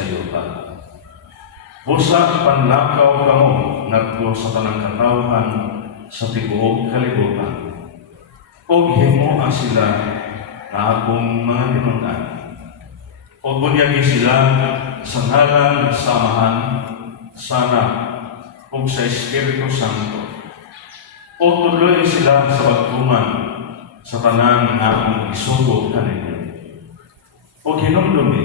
sa yuta. Busa panlakaw kamo ngadto sa tanang katawhan sa tibuok kalibutan. Og himuha sila na akong mga hinungdan. Og bunyagi sila sa ngalan ng samahan sana og sa Espiritu Santo. Og tuloy sila sa pagtuman sa tanan nga akong isugo kaninyo. Og hinumdumi,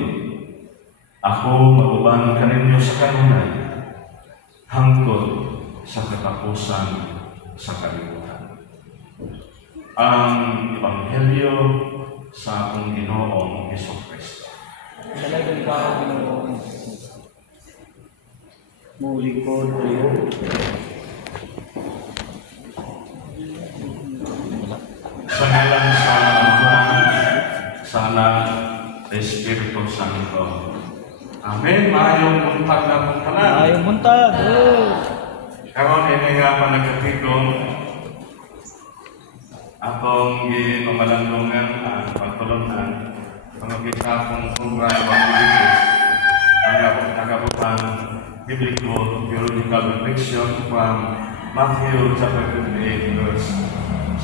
ako mag-uban kaninyo sa kanunay hangtod sa katapusan sa kalibutan. Ang Ebanghelyo sa akong Ginoong Jesucristo. Salamat ka, Ginoong. Muli ko tayo. Sa ngalan sa Ama, sa Anak, sa Espiritu Santo. Amen. Maayong buntag na puntalan. Ayong buntag. Karon ini nga panagkatigong atong gipamalandungan ang pagtulungan pangabisa kung kumra evangelisis ang nagabutan biblical theological reflection from Matthew chapter 28 verse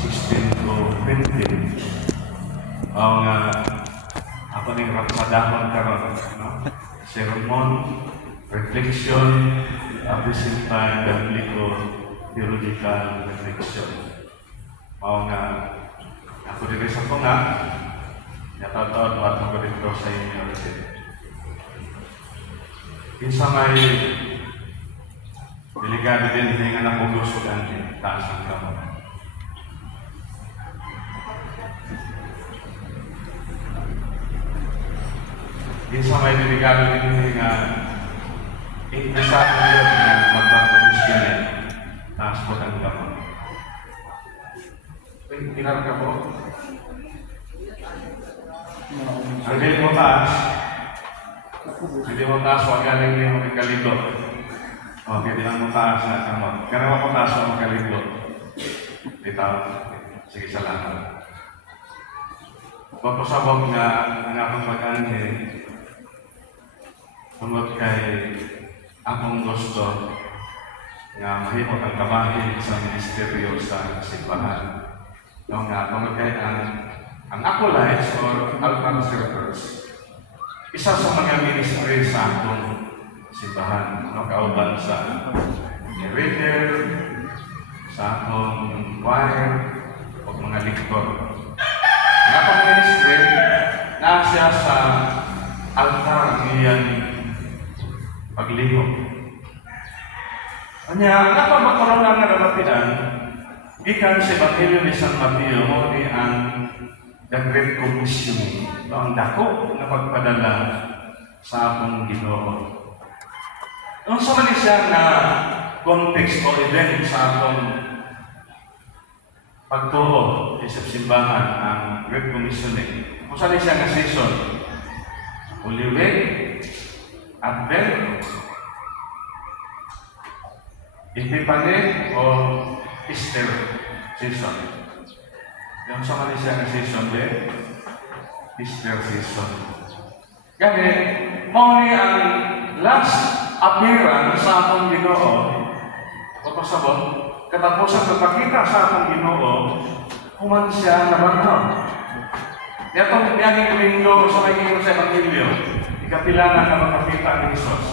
16 to 20. Ang ako ning rapsadahon karon, no? Sermon, reflection, at the same time, biblical theological reflection. Mao nga ako diri sa tunga, yata-taon at ako dito sa inyo rin. Kinsa may delikado din nga napugusugan din taas ang kamot. Kinsa may delikado din nga imbesado yun na magpapagusugan taas po ang kamot. Pinar ka po? Hindi mo taas. Hindi mo taas, huwag galing niyo magkaligot. O, hindi mo taas na kamot. Kaya mo taas, huwag magkaligot. Bitaw. Sige, salamat. Pagpasabog nga ang akong pag-anhin, tungkol kay akong gusto nga mahimot ang kabahin sa ministeryo sa simbahan. No, nga, tungkol kay ang acolytes or alpha servers, isa sa mga ministry sa atong simbahan, no, kauban sa reader, sa atong choir, o mga liktor. Ang atong ministry, nasa sa altar ang iyang paglihok. Kanya, ang atong magkaroon lang na nalapitan, ikan sa Ebanghelyo ni San Mateo, mo ni ang The Great Commission, ang dako na pagpadala sa atong Ginoo. Ang sa man siya na context o event sa atong pagturo sa simbahan ang Great Commissioning. Kung saan siya nga season? Holy Week, Advent, Epiphany, o Easter season. Yung sa man siya nga season din, Easter season. Kaya, mo ni ang last appearance sa atong Ginoo, papasabot, katapusan pagpakita sa atong Ginoo, kuman siya nabanhaw. Itong biyahing Domingo sa may ginoo sa Ebanghelyo, ikapila na na magpakita ni Jesus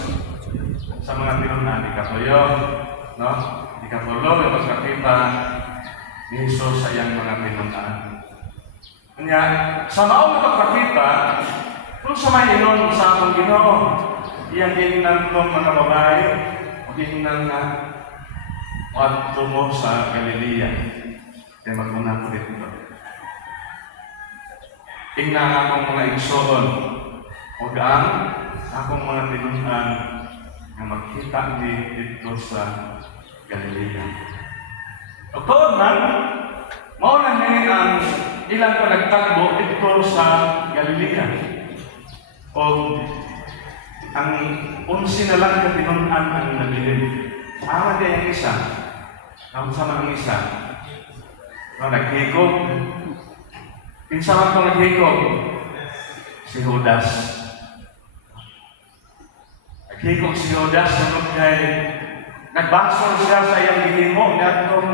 sa mga tinunan, ikatuyo, no? Ikatulo, yung magpakita ni Jesus sa iyang mga tinunan. Kanya, sa maong na magpakita, kung sa may inon sa atong Ginoo, iyang ginang kong mga babae, o ginang na wadto mo sa Galilea. Kaya magmuna ko dito. Tingnan akong mga igsoon, o ang akong mga tinunan na magkita ni dito sa Galilea. Doktor man, mauna niya ang ilang panagtagbo dito sa Galilea. O ang 11 na lang katinunan ang nabilin. Ama din ang isa. Ang sama ang isa. Naghikog. Pinsa man itong naghikog? Si Judas. higog si Judas sunod kay nagbasol siya sa iyang gihimo ngadtong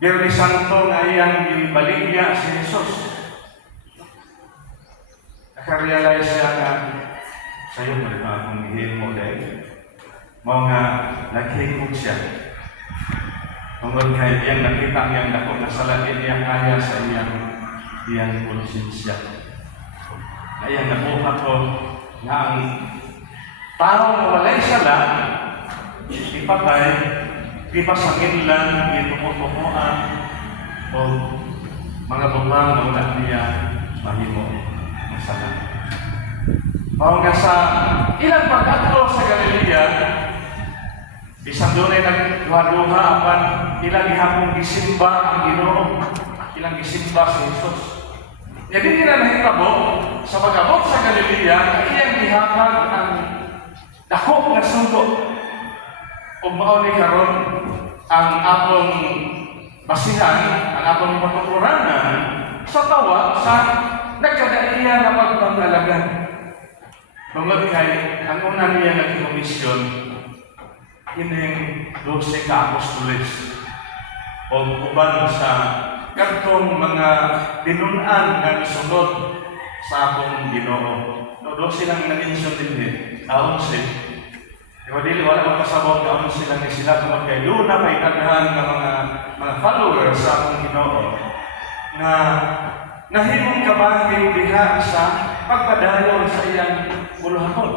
Biyernes Santo nga iyang gibaligya si Jesus. Nakarealize siya nga sayo pa rin akong gihimo dahil mao nga naghigog siya. Tungkol kay iyang nakita niyang dako na salain iyang kaya sa iyang konsensya. Iyang nabuhat ko nga ang tao na walay sala, ipatay, di pasangin lang, itukutukuan, o mga bumang na wala niya mahimo ng sala. Mao nga sa ilang pagkatlo sa Galilea, isang doon ay nagduha-duha apan ilang gihapong gisimba ang Ginoo, ilang gisimba si Jesus. Jadi nila nahitabo sa pag-abot sa Galilea, iyang gihatag ang dako nga sugo. Ug mao ni karon ang atong basihan, ang atong pagkukuranan sa tawa sa nagkadaiya na pagpangalagan. Tungod kay ang una niya nag-komisyon ining 12 ka apostoles o uban sa kadtong mga dinunan nga sunod sa atong Ginoo. No, 12 lang na-mention din taon si. Pero dili wala magkasabot taon sila ni sila tungod kay doon na may daghan nga mga followers sa atong Ginoo na nahimong kabahin diha sa pagpadayon sa iyang buluhaton.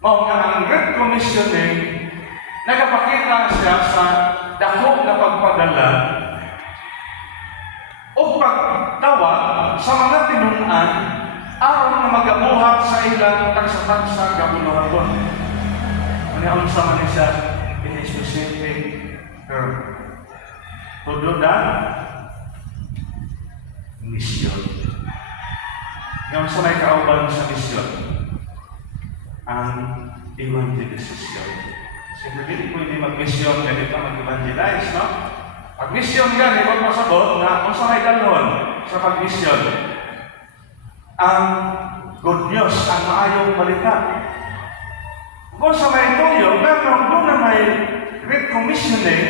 Mao nga ang Great Commissioning nagapakita siya sa dako nga pagpadala o pagtawag sa mga tinunan aron na magabuhat sa ilang tagsa-tagsa nga buluhaton. Ano sa man siya in a specific term. Todo na misyon. Ngayon sa may kauban sa misyon, ang evangelization. Siyempre, hindi pwede mag-misyon, ganito mag-evangelize, no? Pag-misyon yan, ibang pasabot na kung sa may dalon sa pag-misyon, ang good news, ang maayong balita. Kung sa may tuyo, pero doon na may Great Commissioning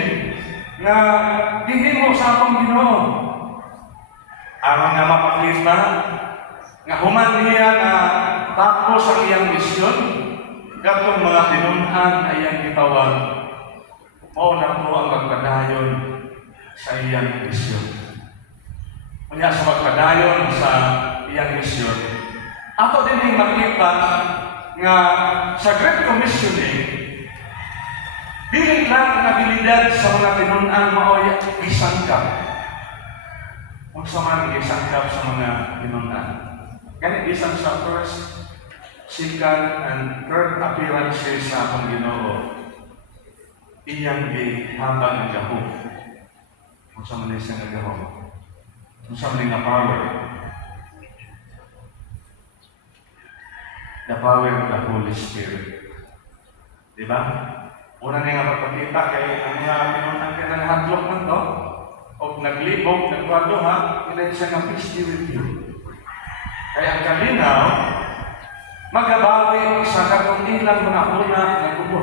na hindi mo sa akong Ginoo. Aron nga mapakita nga human niya na tapos ang iyang misyon, katong mga tinunan na iyang gitawag, o na po ang magpadayon sa iyang misyon. Kanya sa magpadayon sa iyang misyon, ato din yung makita nga sa Great Commissioning, dili lang ang abilidad sa mga tinunan maoy isangkap. Kung sa mga isangkap sa mga tinunan. Ganit isang sa first, second, and third appearances sa akong Ginoo, iyang gihabag ng gahom. Kung sa manis ng gahom. Kung sa manis ng power. The power of the Holy Spirit. Diba? Una nga magpakita kay ang mga pinunan ka ng hadlok man to, o naglibog, nagwaduha, ilan siya ng peace be with you. Kaya ang kalinaw, magabawi sa katong ilang una-una na gubo.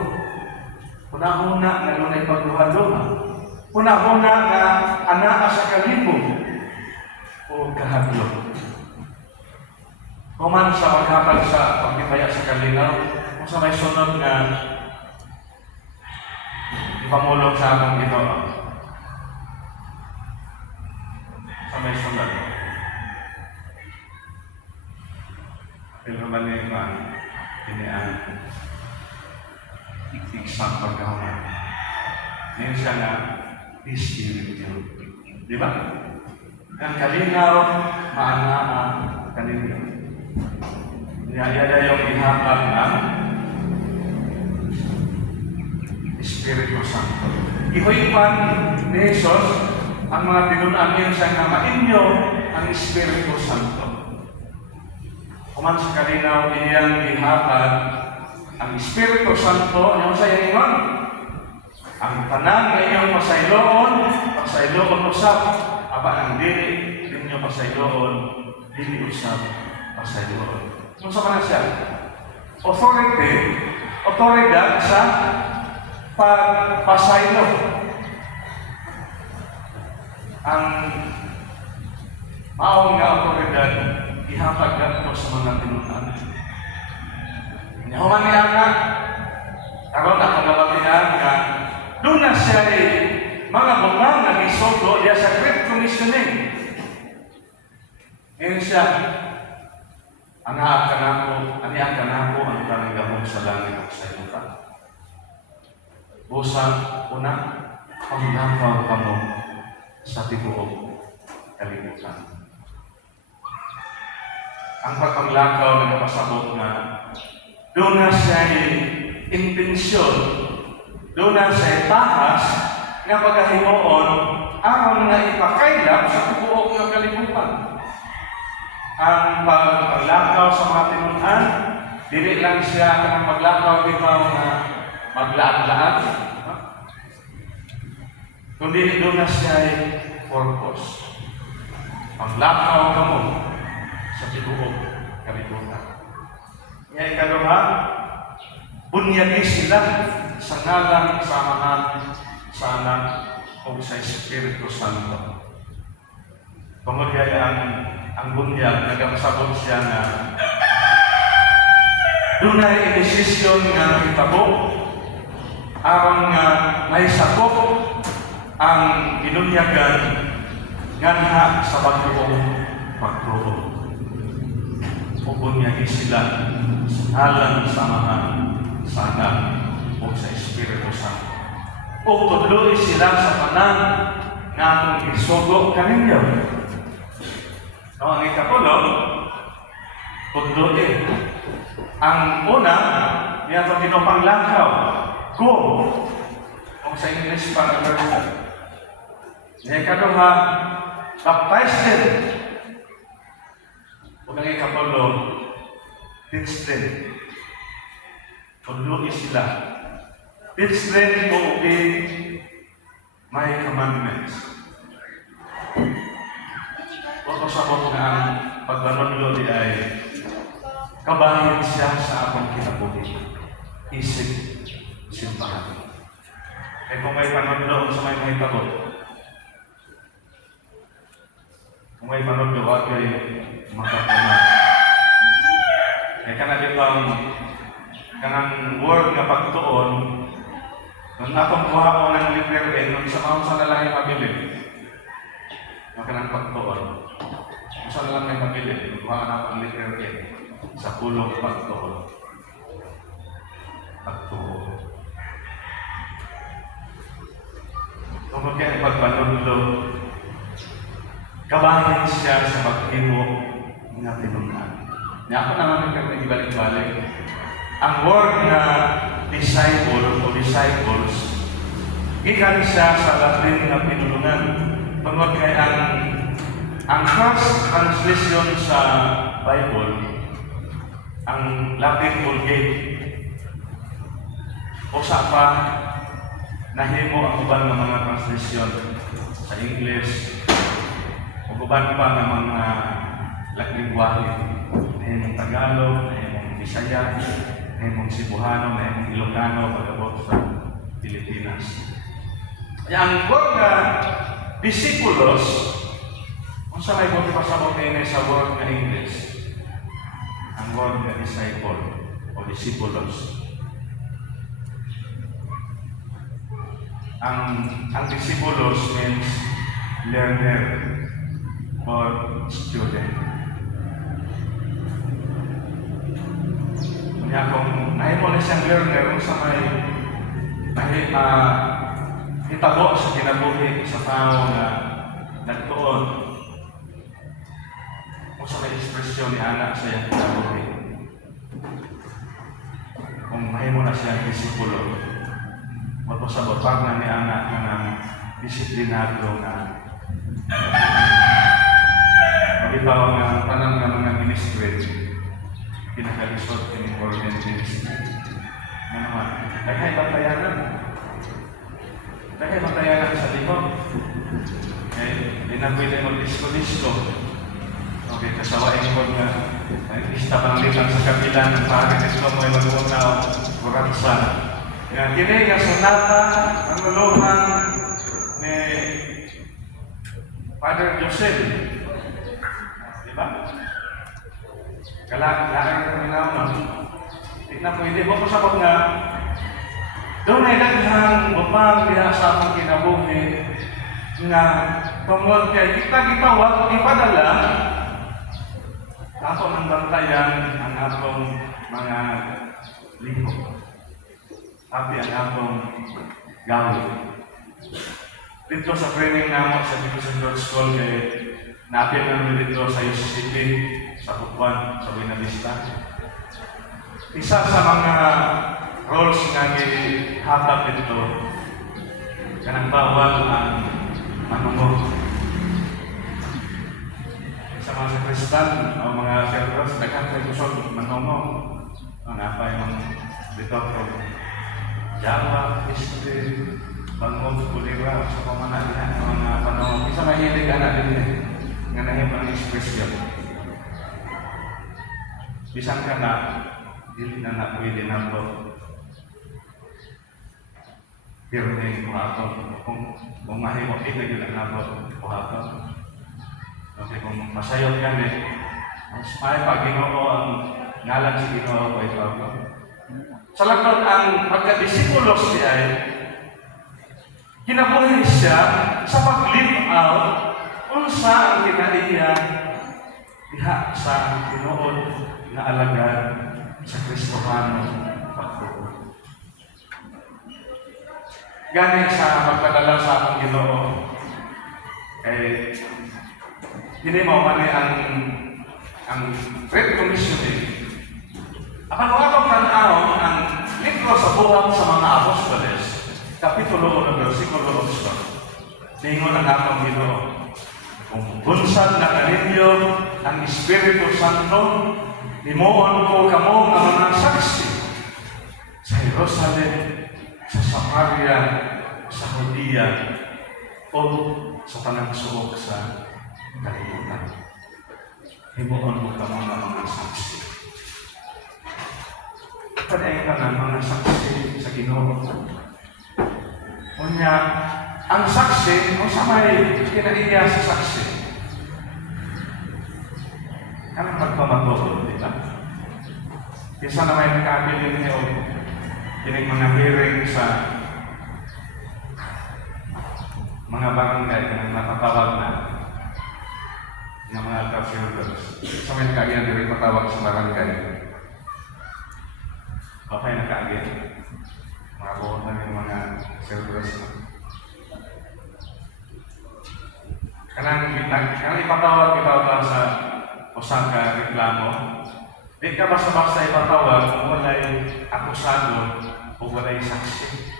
Una-una na lunay pagduha-duha. Una-una na anaa sa kalibog o kahadlok. Kuman sa paghatag sa pagkipaya sa kalinaw, kung sa may sunod na ipamulong sa akong Ginoo. Sa may sunod. Pero balik man, ini ang isang pagkahuman. Ngayon siya na, peace be with you. Di ba? Ang kalinaw, maanaan kalinaw. Yada yung ihapag ng Espiritu Santo. Ihoy-pan ni Jesus ang mga tinunamin siya na mainyo ang Espiritu Santo. Kuman sa kalinaw, iyang ihapag ang Espiritu Santo, yung sa iyon, ang tanan na iyong pasayloon usap, aba ang dili, ninyo pasayloon, dili usap, pasayloon. Kung sa mana siya, otoridad sa pagpasaylo. Ang maong nga otoridad ihatag nato sa mga tinunan. Human niya nga, karon ako nabatihan nga, doon na siya mga bungang nga gisogo diya sa Great Commissioning. Ngayon siya, ang kanako ang tanggapon sa langit at sa lupa. Busa, una, ang nakaw kamo sa tibuok kalibutan. Ang pagpanglakaw na napasabot na doon na siya intensyon, doon na siya tahas nga pagkahimuon aron nga ipakailap sa tibuok ng kalibutan. Ang paglakaw sa mga tinunan, dili lang siya kanang paglakaw di ba nga maglaad-laad, kundi doon na siya purpose. Paglakaw ka mo sa tibuok kalibutan. Ngayon ikaduha, bunyagi sila sa ngalang samahan sa Anak o sa Espiritu Santo. Pangagaya ang bunyag, nagkasabot siya na doon ay desisyon nga nakitabo aron nga may sakop ang binunyagan nganha sa bagong pagtuo. Ubunyagi sila sa ngalang samahan sa Anak o sa Espiritu Santo. O tudloy sila sa tanan nga akong isugo kaninyo. Ang ikapulo, tudloy. Ang una, niya ito panglangaw. Go! O sa English pa na version. Ang ikaduha, baptize them. O ang ikapulo, teach them. Tudloy sila. Teach them to obey my commandments. O sabot na ang pagbanod di ay kabahin siya sa akong kinabuhi. Isip, simbahan. Kaya kung may panod sa may tabot, kung may panod doon ay makapunod. Kaya kanagin bang kanang word na pagtuon, nung akong kuha ko ng libre nung sa mga sa lalaki mabili, kanang pagtuon. Kung saan lang may mabili, kuha ka na ang libre sa pulong pagtuon. Kung kaya pagpanunlo, kabahin siya sa paghimo ng tinunan. Niya ako naman yung ibalik-balik. Ang word na disciple o disciples, gikan siya sa Latin na pinulungan. Tungkol kay ang first translation sa Bible, ang Latin Vulgate, o sa pa, nahimo ang uban ng mga translation sa English, o uban pa ng mga lingwahe, nahimong Tagalog, nahimong Bisaya, nahimong Cebuano, nahimong Ilocano, pagkabot sa Pilipinas. Kaya ang word na disciples, kung sa may buti pasabot na sa word na English, ang word na disciple o disciples. Ang disciples means learner or student. Kaya kung nahimo na siyang learner, kung sa may hitabo sa kinabuhi sa tao na nagtuon, kung sa may ekspresyon ni anak sa iyang kinabuhi, kung mahimo na siyang disipulo, magpasabot na ni anak ng disiplinado na magibaw nga panang ng mga ministry, pinakalisod in important ministry. Ano naman? Dahil batayanan sa libong. Hindi na pwede mag-disko-disko. Okay, kasawain ko nga Nagpista panglitan sa kabila ng pari nito mo ay magpunaw, kuratsan. Yan, kini nga sonata, ang luluhan ni Father Joseph. Diba? Kailangan ko minaw. Tignan mo, hindi mo ko sabot nga doon ay daghang upang diha sa akong kinabuhi nga tungod kay kita gitawag ipadala ako ng bantayan ang atong mga liho. Happy ang atong gawin. Dito sa training namo sa Division Road School kay natin namin dito sa UCCP, sa Butuan, sa Buena Vista. Isa sa mga roles nga gihatag dito kanang bawal ang manungo. Sa mga sakristan o mga servers, daghang kusog manungo. Ang apa yung dito from Java, history, bangod, kulira, sa pamanahan ng mga panungo. Isa mahilig ka na din nga nahimang expression. Bisang ka na, dili na pwede na to. Pirming buhaton. Kung mahimo, ipigil na po buhaton. Kasi kung masayot ka mas may pag-Ginoo ang ngalan si Ginoo ko ito. Sa lakot ang pagkadisipulos siya ay kinabuhi siya sa pag-live out kung saan kinaiya diha sa Ginoo na alagad sa Kristohano pagtuo. Gani sa pagpadala sa akong Ginoo kay hindi mo mali ang Great Commissioning. Apan kung atong tanaw ang libro sa buhat sa mga apostoles, Kapitulo 1, versikulo 8. Ningon ang atong Ginoo. Kung bunsad na kaninyo ang Espiritu Santo, himuon ko kamo nga mga saksi sa Jerusalem, sa Samaria, sa Judea, o sa panagsuok sa kalibutan. Himuon mo ka mga saksi. Padayon ka ng mga saksi sa Ginoo. Unya, ang saksi, kung sa may kinaiya sa saksi, ang pagpamatuod, di ba? Kisa na may nakabilin niyo, kining mga hearing sa mga barangay na napatawag na ng mga councilors. Sa may nakaagyan din patawag sa barangay. Okay, nakaagyan. Mga buhot na yung mga councilors. Kanang ipatawag kita sa usang ka reklamo. Di ka basta-basta ipatawag kung wala'y akusado o wala'y saksi.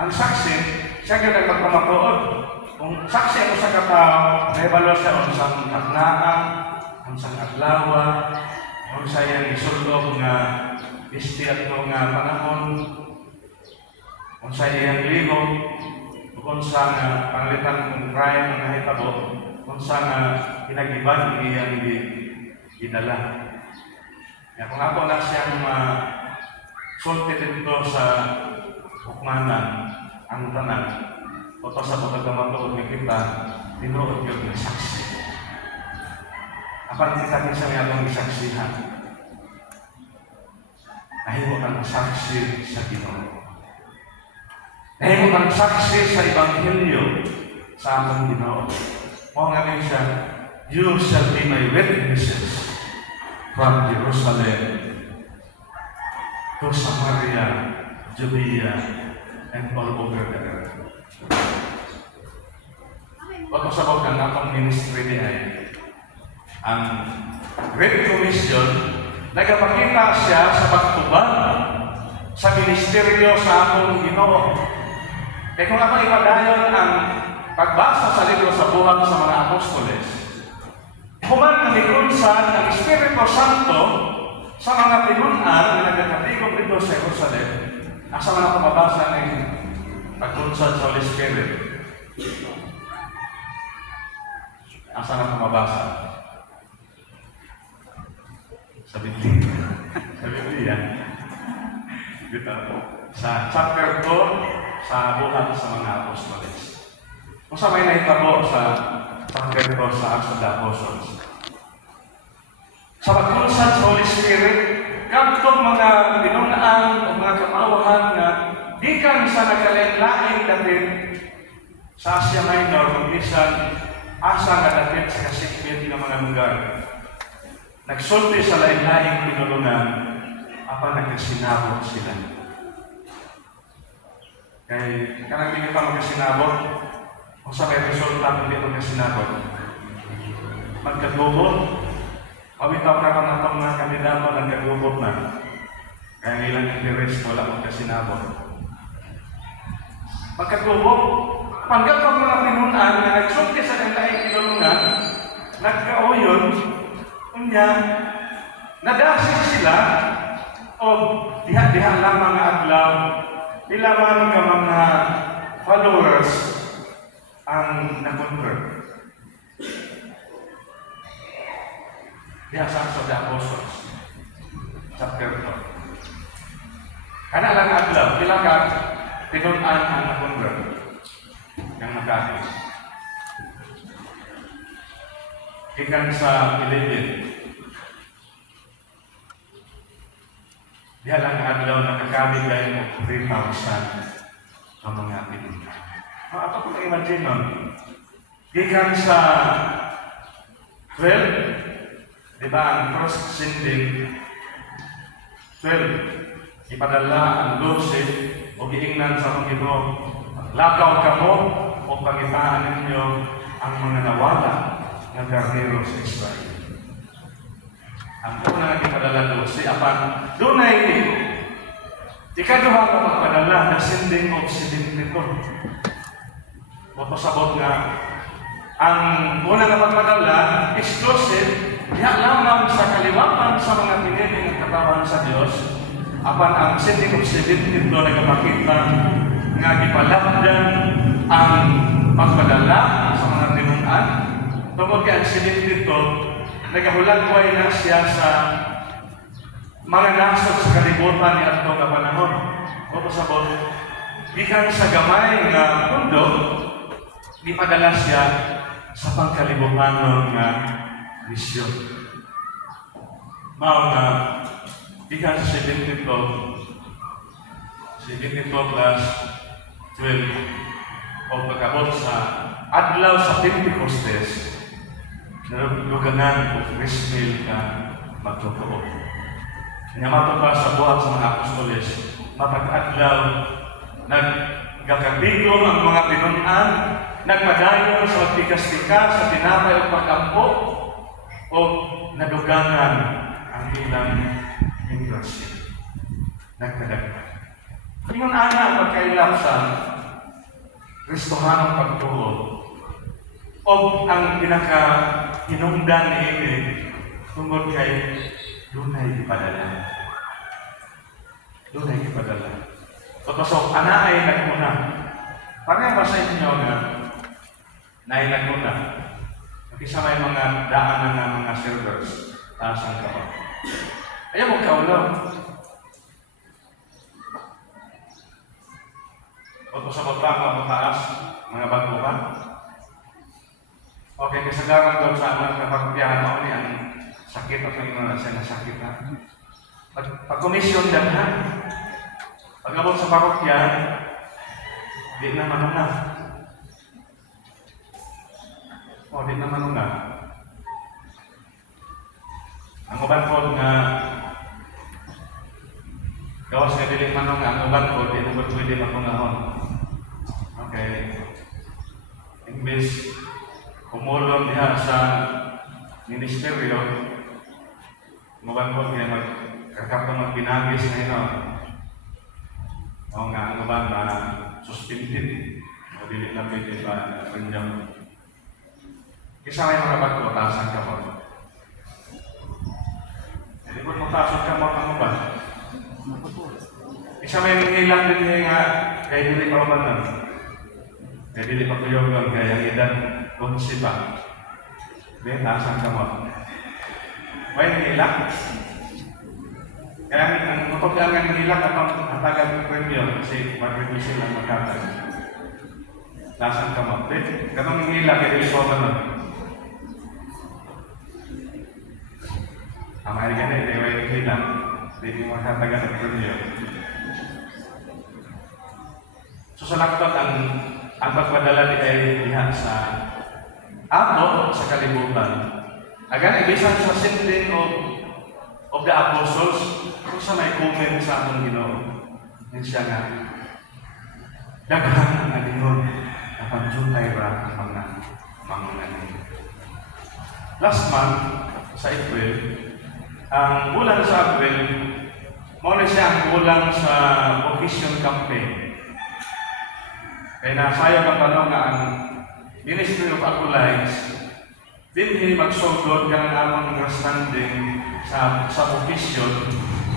Ang saksi, siya ka nagpagpamatuod. Kung saksi ako sa katao, naibalo siya unsang aknaan, unsang adlawa, unsang yung isulog nga istiat ko nga panahon, unsang iyang ligo, unsang panglitan kong crime na nahitabo, unsang pinagiban iyang gidala. Kaya kung ako na siyang sulti dito sa hukmanan, ang tanan, o sa pagkagamatuod ng kita, tinuod yung saksi. Apan kita sa may atong isaksihan. Nahimo kang saksi sa Ginoo. Nahimo kang saksi sa Ebanghelyo sa atong Ginoo. O nga rin siya, you shall be my witnesses from Jerusalem to Samaria, Judea, and all over the earth. Pag usabog ng atong ministry ni ay ang Great Commission, nagpakita siya sa pagtubag sa ministeryo sa atong Ginoo. Kaya kung ako ipadayon ang pagbasa sa libro sa buhat sa mga apostoles, human na nikunsan ang Espiritu Santo sa mga pinunan na nagkakatigong dito sa Jerusalem, asa man ako mabasa ng pagkunsad sa Holy Spirit. Asa na ako mabasa? Sa Biblia. Sa Biblia. Dito. Sa chapter 4, sa buhat sa mga apostoles. Kung sa may naitabo sa chapter 4 sa Acts of the Apostles. Sa pagkunsat sa Holy Spirit, kapitong mga pinunaan o mga kamawahan na di kang sa nagkalain-lain dapit sa Asia Minor, kung bisan asa nga dapit sa kasikbit ng mga lugar. Nagsulti sa lain-laing pinulungan, apa nagkasinabot sila. Kaya kanang hindi pa magkasinabot, kung sa may resulta kung hindi magkasinabot, magkagubot, mabitaw na kung itong mga kandidato nagkagubot na. Kaya ilang interest, wala magkasinabot. Magkagubot, pagkat ang mga pinunaan na nagsulti sa lain-laing pinulungan, nagkauyon, kunya, nadasig sila, o diha-diha lang mga adlaw, ilaman ka mga followers ang na-convert. Diha sa Acts of the Apostles, chapter 4. Kana lang adlaw, ilang ka pinunaan ang na-convert, yang nakakis. Ikan sa 11. Diha lang adlaw nakakabit kayo mo 3,000 ang mga pinunaan. Ako kung imagine nun, ikan sa 12, di ba ang first sending, 12, ipadala ang 12 o giingnan sa mga ito, lakaw kamo o pangitaan ninyo ang mga nawala ng karnero sa Israel. Ang una ipadala 12, apan dunay ikaduha ko magpadala na sending of 72. O pasabot nga, ang una na magpadala is 12, diha lamang sa kaliwapan sa mga pinili ng katawan sa Diyos. Apan ang sending of 72 nagpakita nga gipalapdan ang pagpadala sa mga tinunan. Tungod kay ang 72, nagahulagway na siya sa mga nasod sa kalibutan ni ato nga panahon. O pasabot, gikan sa gamay nga mundo, ipadala siya sa pangkalibutan nga misyon. Mao na gikan sa 72 plus 12 o pagkabot sa adlaw sa Pentecostes, naluganan o Christmas ka magtotoo. Nyamato pa sa buhat sa mga apostoles, mapag-adlaw, nagkakabigong ang mga pinunaan, nagmadayon sa magtikas-tikas sa tinapay o pag-ampo, o nadugangan ang ilang interest. Nagkadagdag. Ingon ana magkailap sa Kristohanong pagtuo o ang pinaka-hinungdan ni Ebe tungkol kay dunay ipadala. Dunay ipadala. So, ana ay nagmuna. Parang ba sa inyo na ay nagmuna? Isa may mga daanan ng mga servers taas ang kapag. Ayaw mo kaulaw. O sa baba, mataas, mga bago pa. Okay, kasagaran daw sa mga kapagpiyahan ako niya ang sakit at may siya na sakit na. Pag-komisyon dan ha, pag-abot sa parokya, di na manunga. O, di na manunga. Ang uban ko nga, gawas nga dili manunga, ang uban ko, di na pwede matungahon. Okay. Imbes, kumulong diha sa ministeryo, mabangkot niya magkakapang magbinagis na ino. O nga, ang ba na suspended, o dili lang pwede ba rinjam. Isa may mga bago, tasan ka mo. Hindi po matasan ka mo ang ba? Isa may nangilang din nga, kaya dili pa ba na? Kaya dili pa kuyogon, kaya edad 11 pa. Tasan ka mo. May nangilang? Kaya ang mapaglangan nila kapag hatagan ng premyo kasi mag-review sila magkatag. Nasaan ka mapit? Ganong nila kaya ito ba na? Ang mga ganit, ewa nila. Hindi magkatagan ng premyo. So sa laktot, ang pagpadala ni ay diha sa ato sa kalibutan. Agan, ibisan sa sindin of the apostles, kung sa may comment sa atong Ginoo, yun siya nga, daghan ang alingon na pagjuntay ra ang mga mangunganin. Last month, sa April, ang bulan sa April, muna siya ang bulan sa vocation campaign. Kaya nasayang ang tanong nga ang Ministry of Acolytes, din magsugod ka ng among understanding sa vocation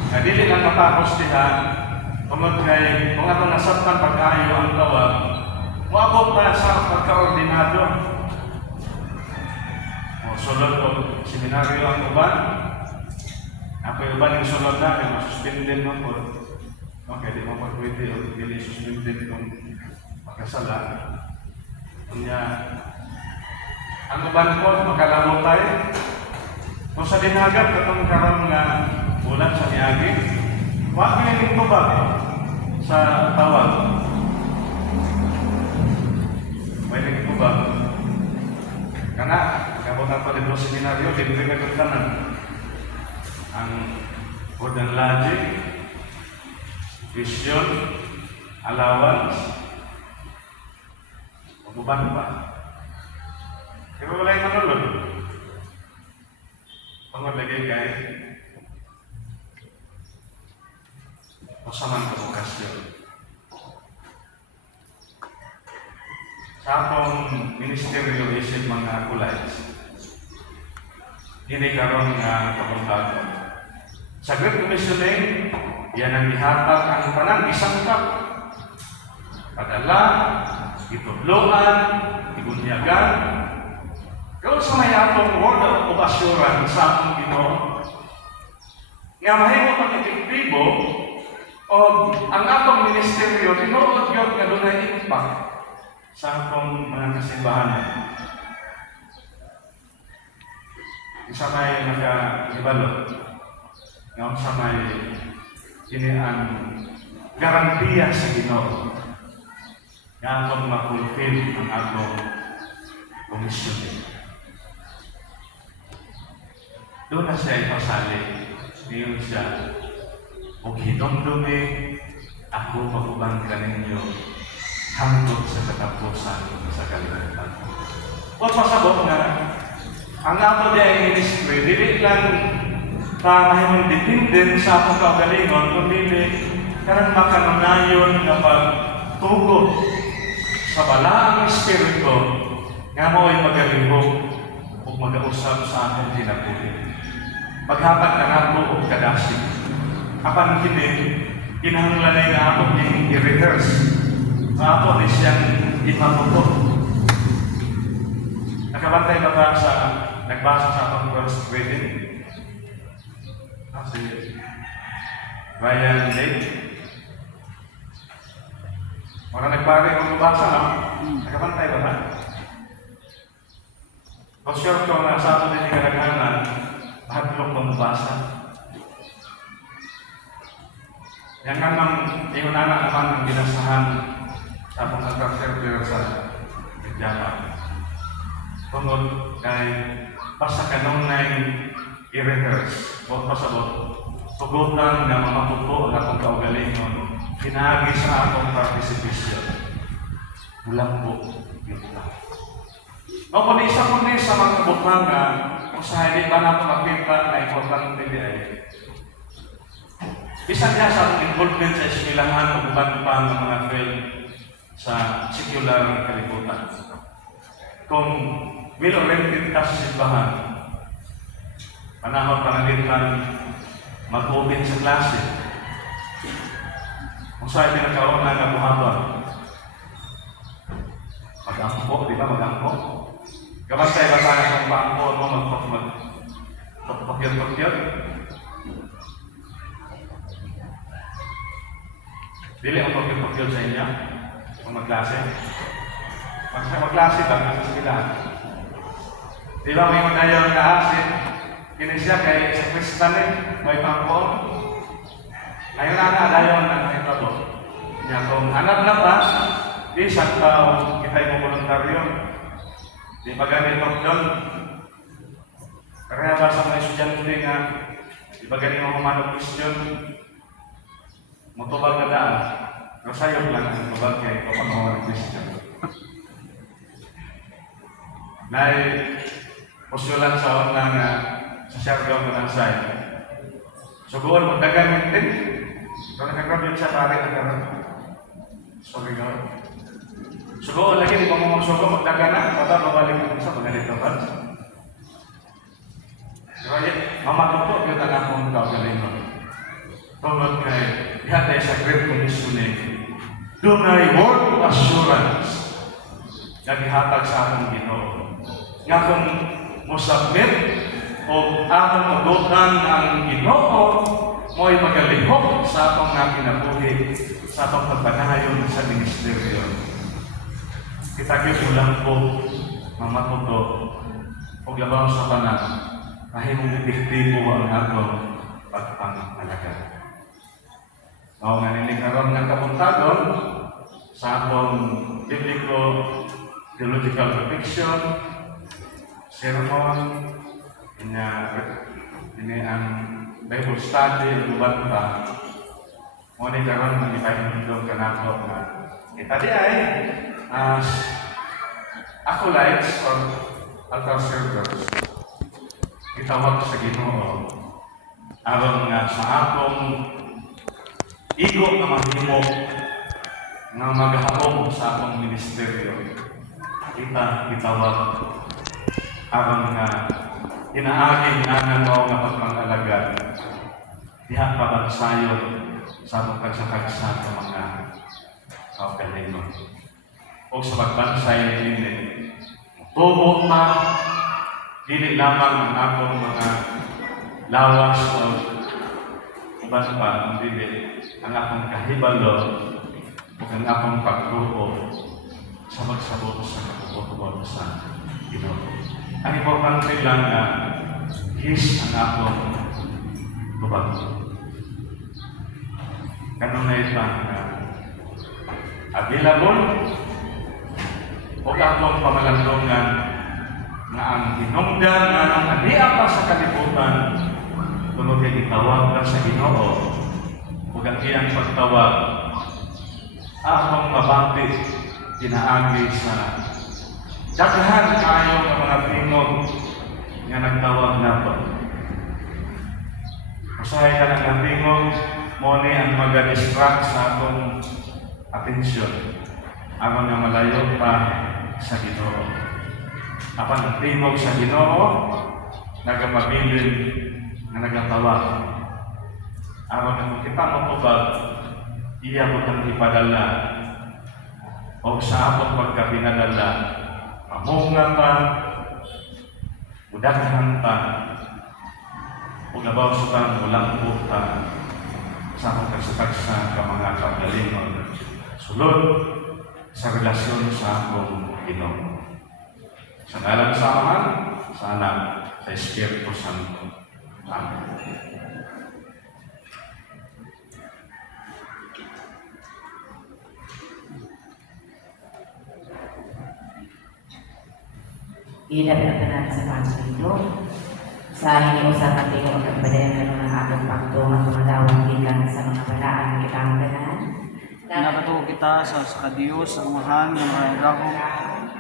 na dili lang matapos diha tungod kay kung ato nasabtan pagkaayo ang tawag moabot na sa pagkaordinado o sulod o seminaryo ang uban ako yung uban yung sulod na kaya masuspendin mo po okay, di mo pwede o dili suspendin kung magkasala kanya ang uban po makalamo tayo kung sa dinagat, katong karoon nga bulan sa niagi, huwag nilin ko ba sa tawag? Huwag nilin ko ba? Kana, kabutan pa dito seminaryo, libre ka kutanan. Ang Word and Logic, Vision, Allowance, mabuban pa. Pero wala yung manulog. Pangalagay guys, pasaman provokasyon. Sa akong ministeryo isip mga acolytes, hindi karoon nga pagbabago. Sa Great Commissioning, yan ang ihatag ang panang isangkap. Padala, itudloan, igunyagan, kung sa may atong word of assurance sa atong Ginoo, nga mahimo pang epektibo o ang atong ministeryo tinuod gyud nga dunay impact sa atong mga kasimbahan. Isa may naka-ibalo nga sa may ang garantiya sa Ginoo nga atong ma-fulfill ang atong komisyon. Doon na siya ipasali. Ngayon siya, kung hinumdumi, ako magubang ka ninyo hangtod sa katapusan sa kalimutan. Huwag pasabot na, ang ato di ay ministry, dili lang mahimong dependent sa akong kagalingon, kundi karang makanunayon na pagtugot sa balaang espiritu nga mo'y magalibog o mag-ausap sa ating tinapuhin. Maghapat na nato o kadasig. Apan kini, kinahanglanay na ako yung i-rehearse. Maato ni siyang ipaputo. Nakabantay ba ba sa nagbasa sa akong first reading? Si Ryan Lake. Orang nagpare kung nabasa na, nakabantay ba ba? O sure ko na sa ato din yung kanaganan, hadlok kong nabasa. Yan nga nang iunana naman ang binasahan sa akong nagka-server sa Japan. Tungod kay basta kanong na i-rehearse o pasabot, tugutan na mga puto na kung kaugalingon, pinagi sa akong participation. Bulang po yun lang. No, kung isa po sa mga kabutanga, kung sa hindi ba natin makita na importante di ay, bisan niya sa involvement sa eskwelahan o bukan pa ng mga film sa secular kalibutan. Kung will-oriented ka sa simbahan, panahon panalitan, mag-open sa klase. Kung saan pinagkaroon na ng buhaton, mag-ampo, di ba mag-ampo? Kapag ba tayo kung paampo mo magpakyot-pakyot? Dili ang pagkipagkil sa inyo kung magklase. Magklase lang sa sila. Di ba may madayon na asin? Kini siya kay sa Kristan may pangkong. Ngayon na dayon na may tabo. Niya kung anak na pa, di sa tao kita'y mo voluntaryo. Di ba ganito doon? Kaya ba sa mga estudyante nga, di ba ganito mo kumano question? Mutubag na daan. Pero sayop lang ang tubag kay kapag question. Nay, usulan sa una nga sa Siargao Manansay. Subuan mo, dagan din. Kung nakagraduate siya, pare na karoon. Sorry, God. Subuan lagi, di pa mo magsugo, magdagan na. Bata, babalik mo sa maganito ba? Pero mamatuto, yun ang akong gawin mo. Tungod kay, ihatay sa Great Commission eh. Dunay word of assurance. Naghihatag sa akong Ginoo. Nga kung musabit o atong magutan ang Ginoo, mo'y magalihok sa atong nga kinabuhi, sa atong pagpanayon sa ministeryo. Kita kayo ulang po, mamatuto, o labaw sa panang, kahit mong epektibo ang atong pagpangalaga. Mao nga nilikaroon ng kapuntagon sa atong biblico-theological reflection, sermon, ini ang Bible study, lubat pa. Mo ni karon ng ipahintulong kanako na kita di ay as acolytes or altar servers. Itawag sa Ginoo aron nga sa atong igo na mahimo nga maghahom sa atong ministeryo. Kita itawag aron nga inaagin na mo nga pagmangalaga diha pabagsayon sa atong kagsakagsa sa mga kaugalingon. O sa pagbansay nini, tubo pa, dili lamang ang atong mga lawas o iban pa, dili ang atong kahibalo o ang atong pagtuo sa magsabot sa kaputubot sa Ginoo. Ang importante lang na his ang atong lubag. Ganun na itang available o atong pamalandungan na ang hinungdan na ang adia pa sa kalibutan tunod ay itawag na sa Ginoo o ang iyang pagtawag atong mabati ginaagi sa daghan kayo ng mga tingog nga nagtawag na to. Usahay ka ng tingog, mo ni ang mag-distract sa atong atensyon. Ako na malayo pa sa Ginoo. Apan ang tingog sa Ginoo, nagamabilin na nagatawag. Ako na kung kita matubag, iya mo kang ipadala o sa atong pagkapinadala, mamunga pa, udaghan pa, o nabaw sa kang walang puta sa akong kagsakagsa ka mga kaugalingon. Sulod sa relasyon sa akong Ginoo. Sa ngalan sa Ama, sa Anak, sa Espiritu Santo. Amen. Ilagdagan sa Panginoon. Sa hiniusapan din ang pagpadayan ng atong pagtong at tumadawang gikan sa mga balaan ng kitang ganan. Nakatuo kita sa Diyos, ang mahal ng maragakong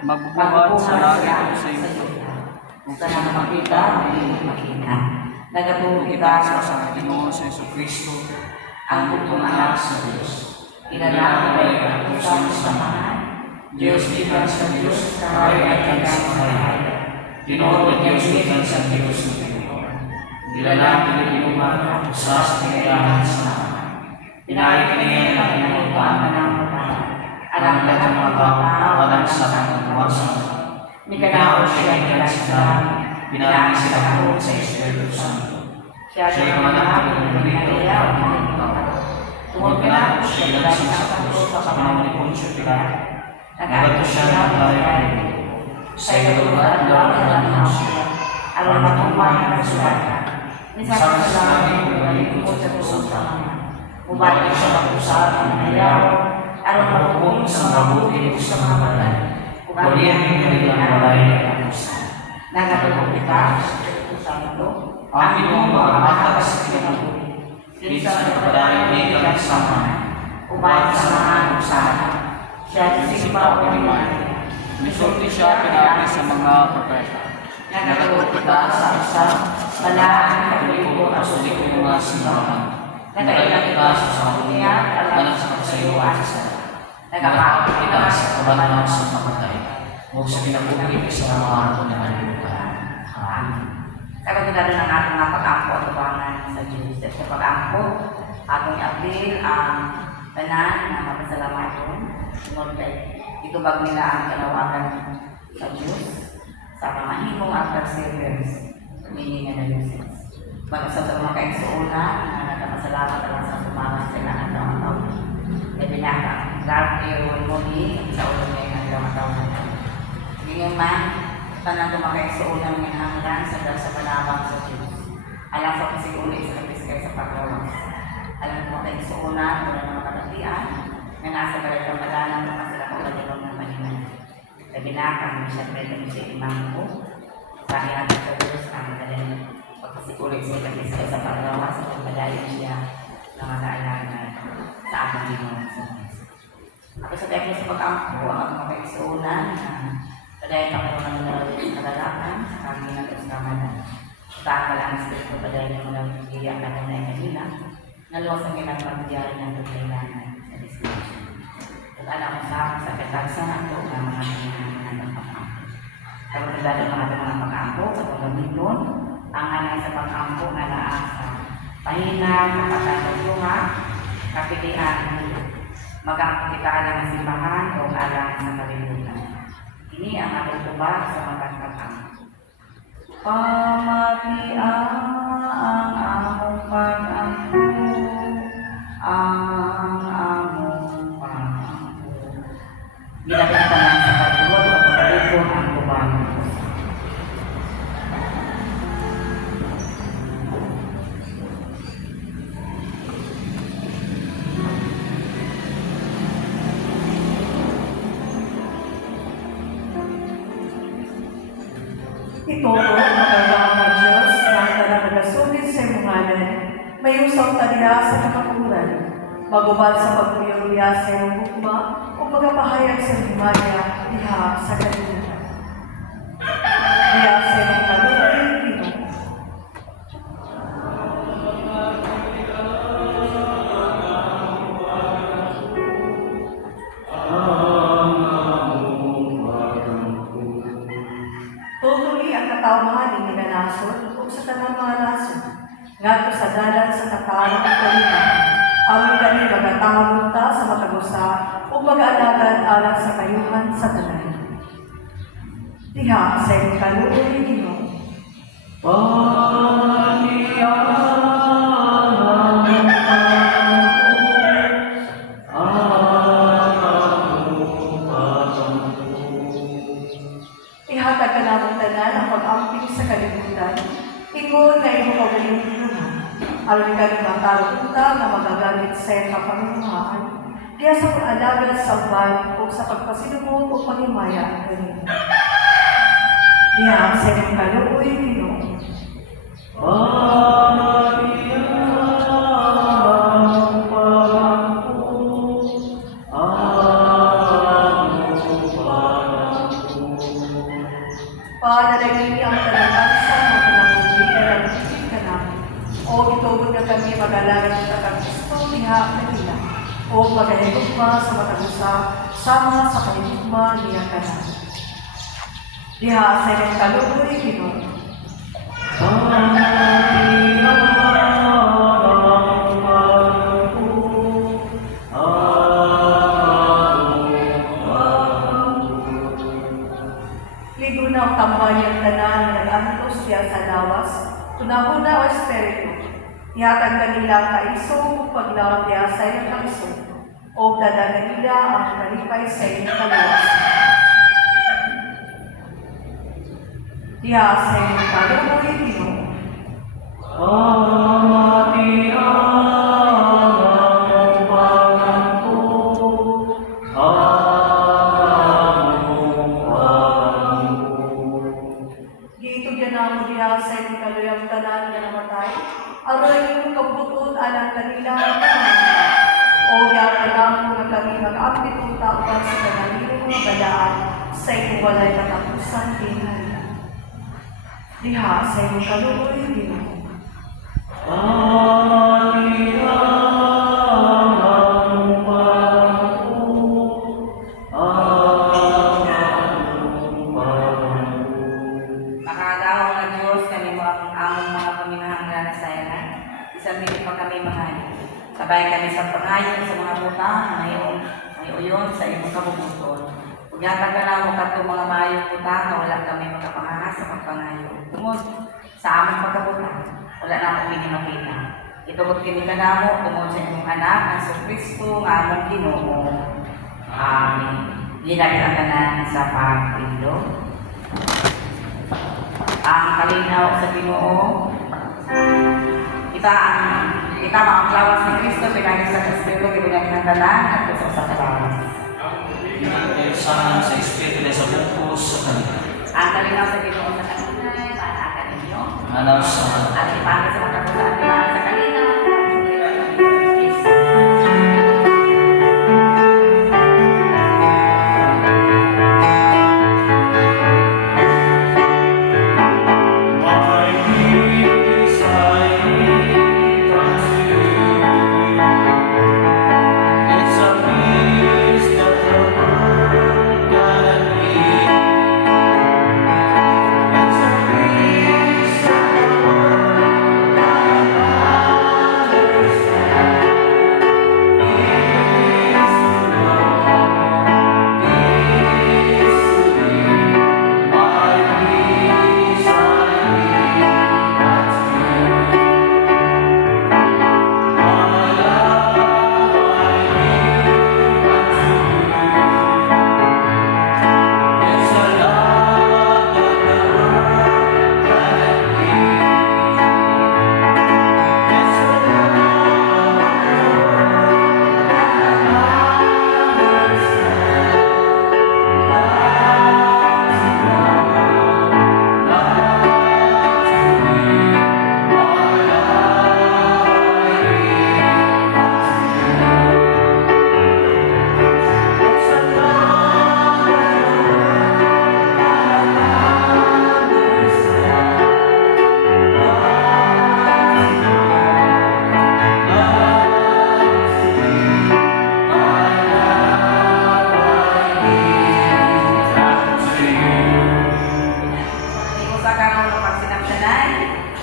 magbubuhat sa langit sa iyo. Sa mga makita, hindi makita. Nakatuo kita sa Panginoon sa Yesu Kristo, ang bukong anak sa Diyos. Inalangin ay ang pusang samahan. Diyos gikan sa Diyos, kahay at gikan sa kahay. Tinood at Diyos gikan sa Diyos na Panginoon. Dilalangin at inuman at usas na kailangan sa mga. Pinahay kanina ang pinagpaan ng mga. Alam lahat ng mga tao, walang sa pangkawasan. Mikanaon siya gikan sa dami. Pinahay sila ako sa Espiritu Santo. Siya ay pangalaman ng Panginoon. Tungod ka na siya pinagsang sa krus sa panahon ni Poncio Pilato. Nagato siya ng layo sa ikatulad ng siya, alam matuman ng sulatan. Minsan sa langit ko sa kusang ubalik siya mag-usap ng ayaw, alam mabubuhin sa mabuti o sa mga matay. Kulihan yung kanilang walay na kusa. Nagatulog kita sa Espiritu Santo, ang inyong mga matag sa kinabuhi. Minsan sa kapadaling may kagsama, ubalik sa mga usana. Siya simba o iman. Misulti siya pinapi sa mga propeta. Nagatulog kita sa isang balaan na kalibo at sulit ko yung mga simbahan. Nagailang kita sa sangulian, alam sa kasayuan sa nagapakot kita sa kabanaw sa pamatay. Huwag sa pinabuhi sa mga ato na kalimutan. Amen. Kagagandaan ng ating mga pag-ampo at tubangan sa Diyos. At sa pag-ampo, atong i-appeal ang tanan na mapasalamat sunod kay ito bag nila ang kalawagan sa Diyos sa mga himong at perseverance meaning and analysis. Mag-asal sa mga kaigsuuna na nagkapasalamat lang sa sumaman sa ilang taon-taon. E binaka, God airway mo ni sa ulo ngayon ang ilang taon. Ngayon man, tanang tumakaigsuna ng inahanglan sa panabang sa Diyos. Alam sa kasigulit sa kapiskay sa paglawas. Alam tumakaigsuna mula ng mga katatian na nasa kalatang malalang na sila kung kalilong ng Panginoon. Sabi na kami siya pwede si Imam ko. Sabi natin sa Diyos ang magaling pagkasikulit sa kapiskay sa paglawas at pagpadayon siya ng mga kailangan sa ating Panginoon sa Diyos. Ako sa tekno sa pag-ampo ang mga kaigsuuna na padayang Panginoon ng nalalakan sa kami ng kasamanan. Saan lang sa Espiritu padayang ng mga iyak na kanay kanila naluwas ang ilang pagdiyari ng kailangan sa discretion. At alam mo sa katagsan ito ng mga kailangan ng pag-ampo. Kagandaan ng mga pag-ampo sa pag-amilon ang anay sa pag-ampo na naasa pahina, kapatantulungan, kapilian, magampo kita alang sa simbahan o alang sa kalimutan. Ini ang atong tubag sa mga pagkakam. Pamatian ang among pag-ampo, ang among pag-ampo. Ginagatanan sa pagluwag o pagluwag ang tubag. Ituro magagawa na Diyos na nagasulit sa imunganan, may usang taliya sa kakapuran, magubad sa pagpuyuriya sa iyong bukma, o magapahayag sa himaya, diha sa kalimutan. Diha sa iyong kaluhin, Pino. Tutuli ang katawhan ni nasod o sa tanang mga nasod. Ngadto sa dalan sa katawang kalina. Aron kami magatawag ta sa matagusa o mag-aalagan alang sa kayuhan sa tanan. Diha sa iyong kaluoy, Ginoo. Ihatag ka namang tanan ang pag-amping sa kalibutan. Ingon na iyong pagalimutanan. Aron ka ng matarunta na magagamit sa iyong kapangunahan. Diya sa pag-alaga sa uban o sa pagpasinubog o pag-himaya kanina. Diya sa iyong kaluoy, Ginoo. Panalagin ang talagansa ng panamuhi na nagsisit ka namin. O itugod na kami mag-alaga ng takang-gusto niya kanila. O magahigugma sa matagusa, sama sa kahigugma niya ka namin. Diha sa iyong kaluoy, Ginoo. Ligo na ang tambayang tanan na nag-antos diya sa lawas, tunahuna o espiritu. Ihatag kanila ang kaiso o paglawat diya sa iyong kaiso. O dalaga nila ang nalipay sa inyong kaluwas. Diha sa inyong kaluwas, Ginoo. Gito yan ako diha sa inyong kaluyang tanan na namatay. Aroy yung kabuton alang kanila ang pamamagitan. O yapalang mga kami mag-apit ng tauban sa kanaliro mga balaan sa inyong walay katapusan din halina. Diha sa inyong kaluoy, Ginoo. Makadaong na Diyos, kami mo ang among mga paminahanglan sa ilan. Isang minit pa kami mangayon. Sabay kami sa pangayon sa mga butang, may uyon sa imong kabubuton. Kung yata ka na mo kato mga maayong butang, na wala kami makapangahas sa pagpangayon. Tungod sa aming pagkabutang, wala na akong minimakita. Itugod kini ka na mo, tungod sa imong anak, ang Kristo nga among Ginoo. Amen. Ginagin ka na sa pagpindog. Ang kalinaw sa Ginoo, kita ang lawas ni Kristo, pinagis sa Espiritu, ibigay ng tanan at gusto sa kalawas. Sa Espiritu sa bukos sa kanila. Ang kalinaw sa Ginoo sa kanina, para ka ninyo. Alaw sa At ipangit sa mga sa kanina.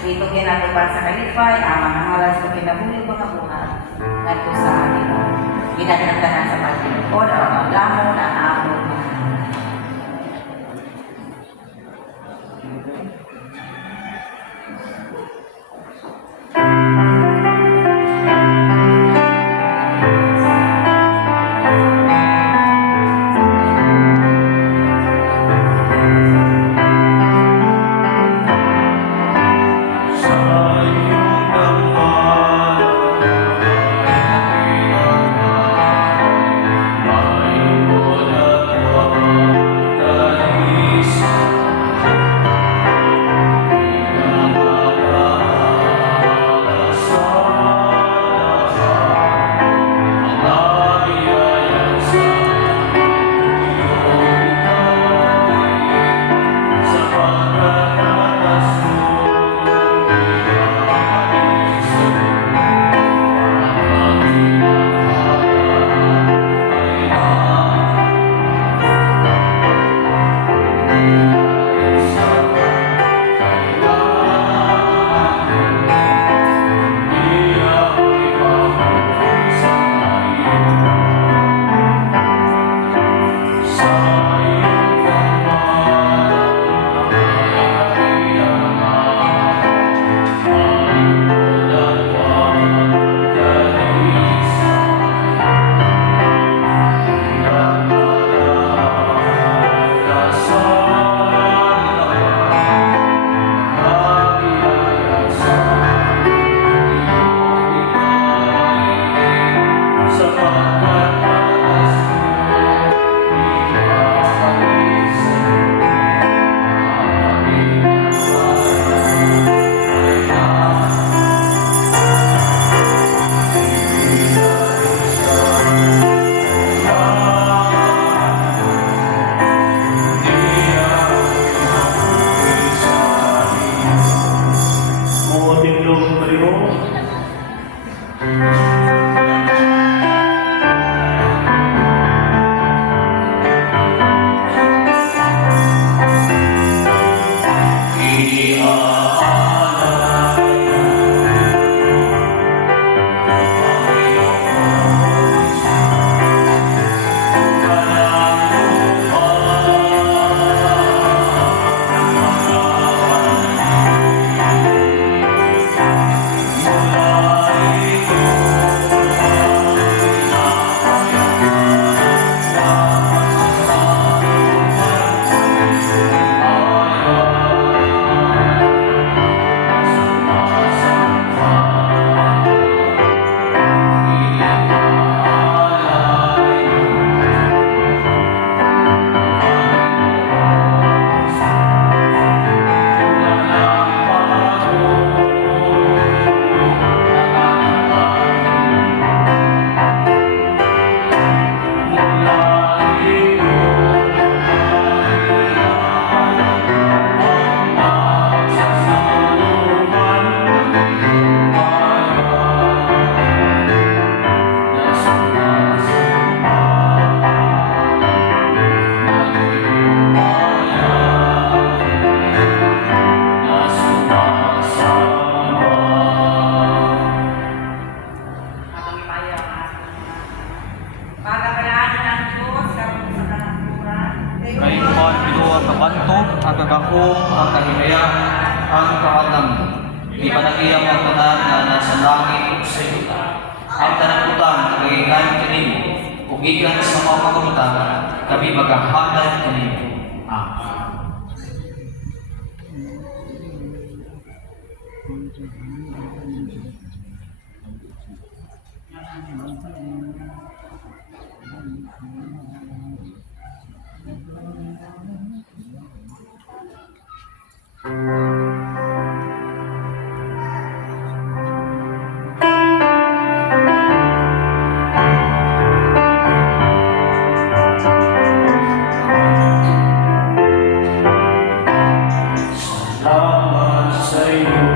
Dito ginatupad sa kalipay, ang mga halas ko kinabuhi mga buhat. Nagto sa akin, ginagandaan sa pagkikod, ang lamon, ang amon, Sa iyong kabantog, ang kagakong, ang kahimaya, ang kawalang. Ipanagiyang ang tanan na nasa langit ug sa yuta. Ang tanan utang nagagikan kanimo, ug gikan sa mga pagkamutan, kami maghahanan kanimo. Amen. Salamat sa iyo.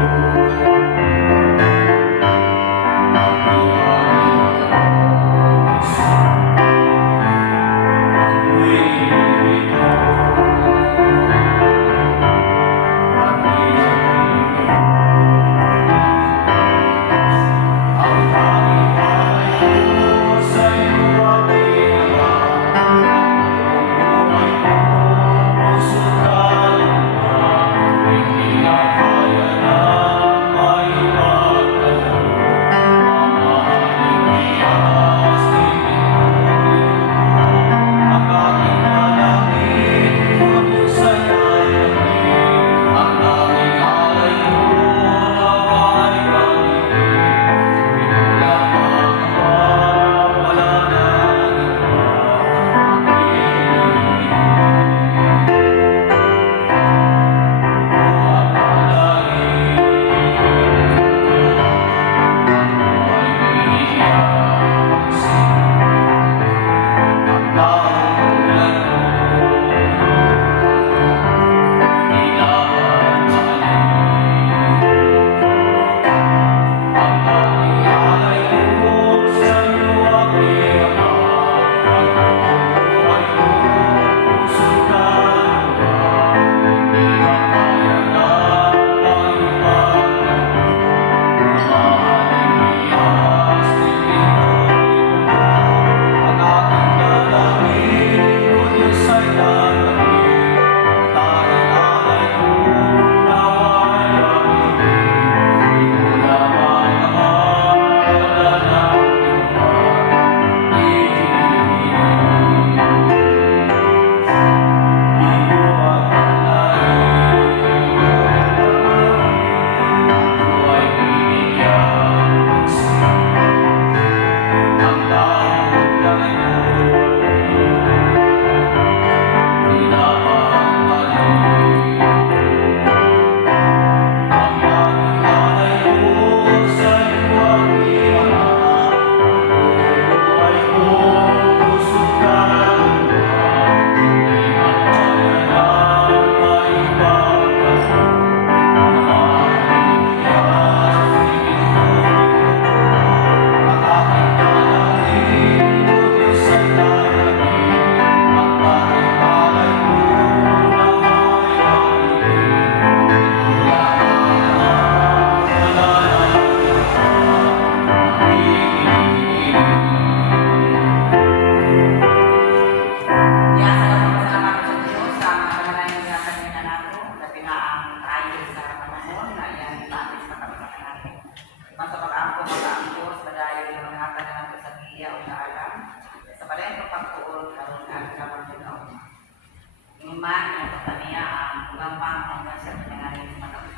Iman ang pertanian, gampang hanggang sa pendengaran matapos.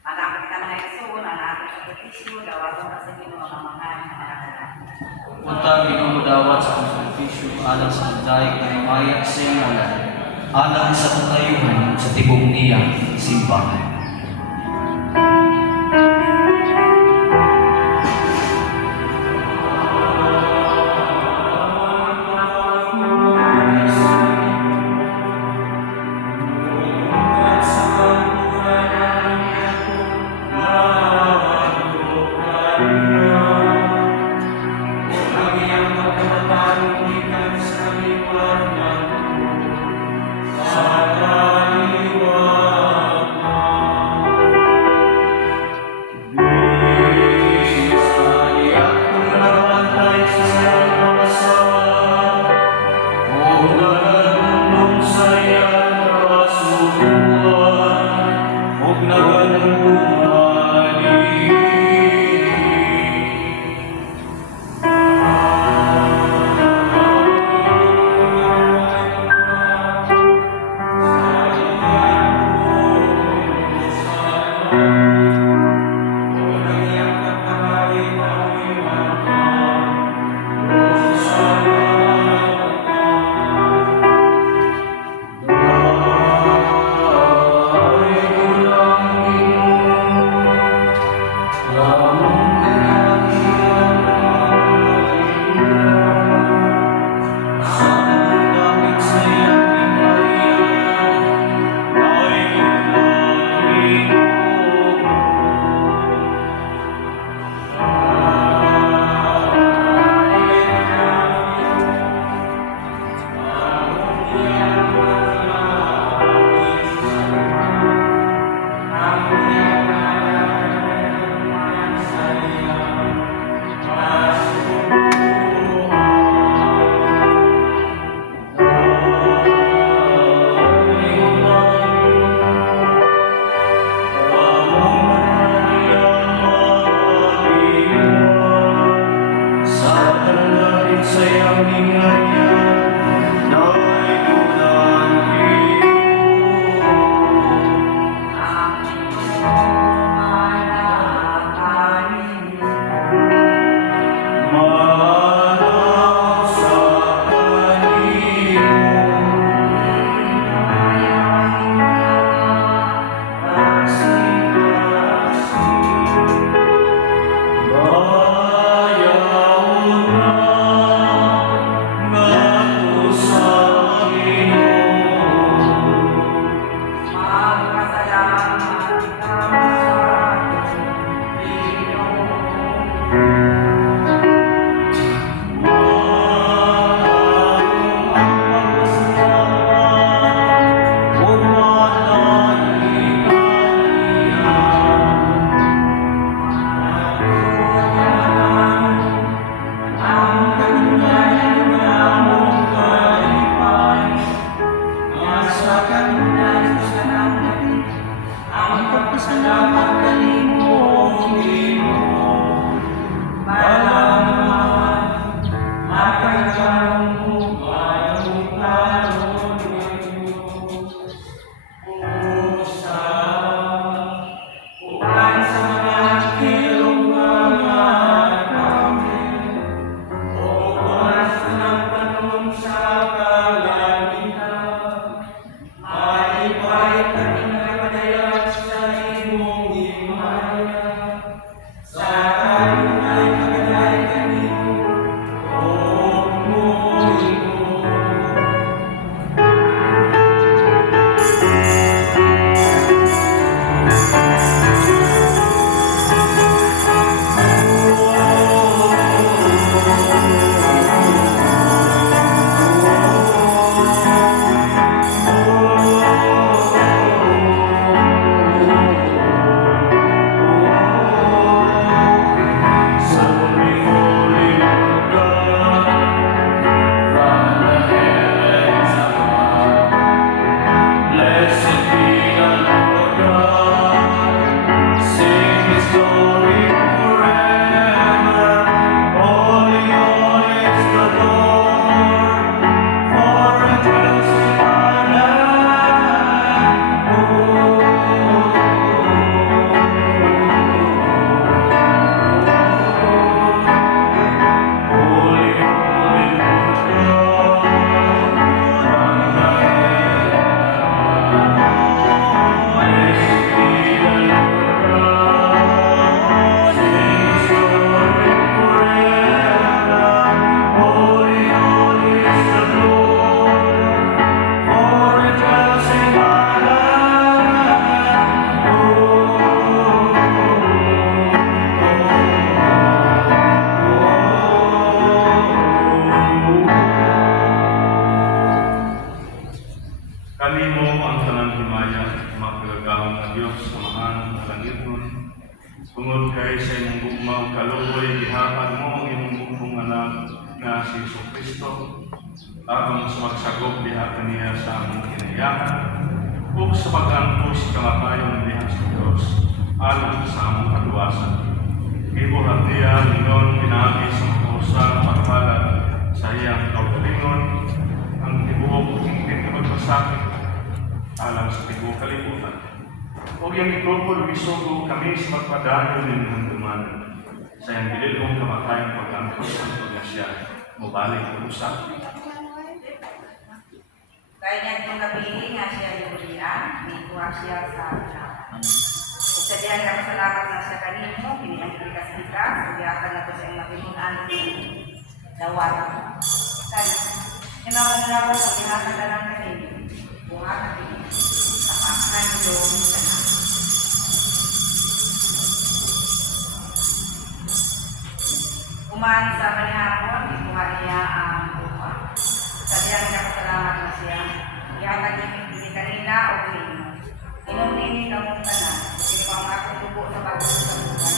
Maka kita mengaitkan anak sakripisyo daw ang sa Ginoo ang mga Punta Ginoo dawat sa sakripisyo alang sa dayeg ng mayak sa ngalan, alang sa katayuhan sa tibok niya simbahan. Saya sayang ningaya, nawa'y kulang iyo. Mahal sa kanino, bayaw na ngato sa Ginoo. Salamat kanimo, Ginoo. Malaman, makagawang mo, mayong karon Pusa, upan sa mga kilong mga kami, o oras ng panahon sa kalangitan, maipay kami nagpadayag sa imong himaya, sa kanunay kagaday kanimo, o Ginoo. Someone before you, God, from the heavens above. Blessed be the Lord God, sing His glory forever. Holy, holy is the Lord, for He dwells in our Holy, holy Lord God, from the heavens above. Blessed be the Lord God, sing His glory forever. Holy, holy is the Lord, for He dwells in our Kanimo ang tanan himaya, makagagahong na Diyos, samahan ng langiton. Tungod kay sa imong bugmaw kaluoy, gihatag mo ang imong bugmong anak na si Jesucristo, aron sa magsagop diha kaniya sa among kinayahan, ug sa pag-angkos kamatayon diha sa Diyos, alang sa among kaluwasan. Ibuhat niya ningon pinagi sa kausa pagpalad sa iyang kaugalingon, ang tibuok tingting na magpasakit alang sa tibuok kalibutan. O yung itupol, isugo kami sa magpadayo din ng dumanan. Sa iyang bililong kamatayang pag-angkos ng pagkasya, mubalik ang usap. Kaya niya itong napili nga siya Julian, may kuha siya sa harapan. Ug sa diyan ka masalamat na siya kanino, piniyang ikas-ikas, ubiyakan na ito sa iyong mapinunan dawat. Kaya, kinawang na ako sa pinaka na lang kanino, buha kanino, sa pagkandong sa na. Uman sa manihapon, ikuha niya ang buha. Sa diyan ka masalamat na siya, ihatag ni kanina o kanino. Inumini ka mong tanan, pinipang akong dugo sa bago sa buwan.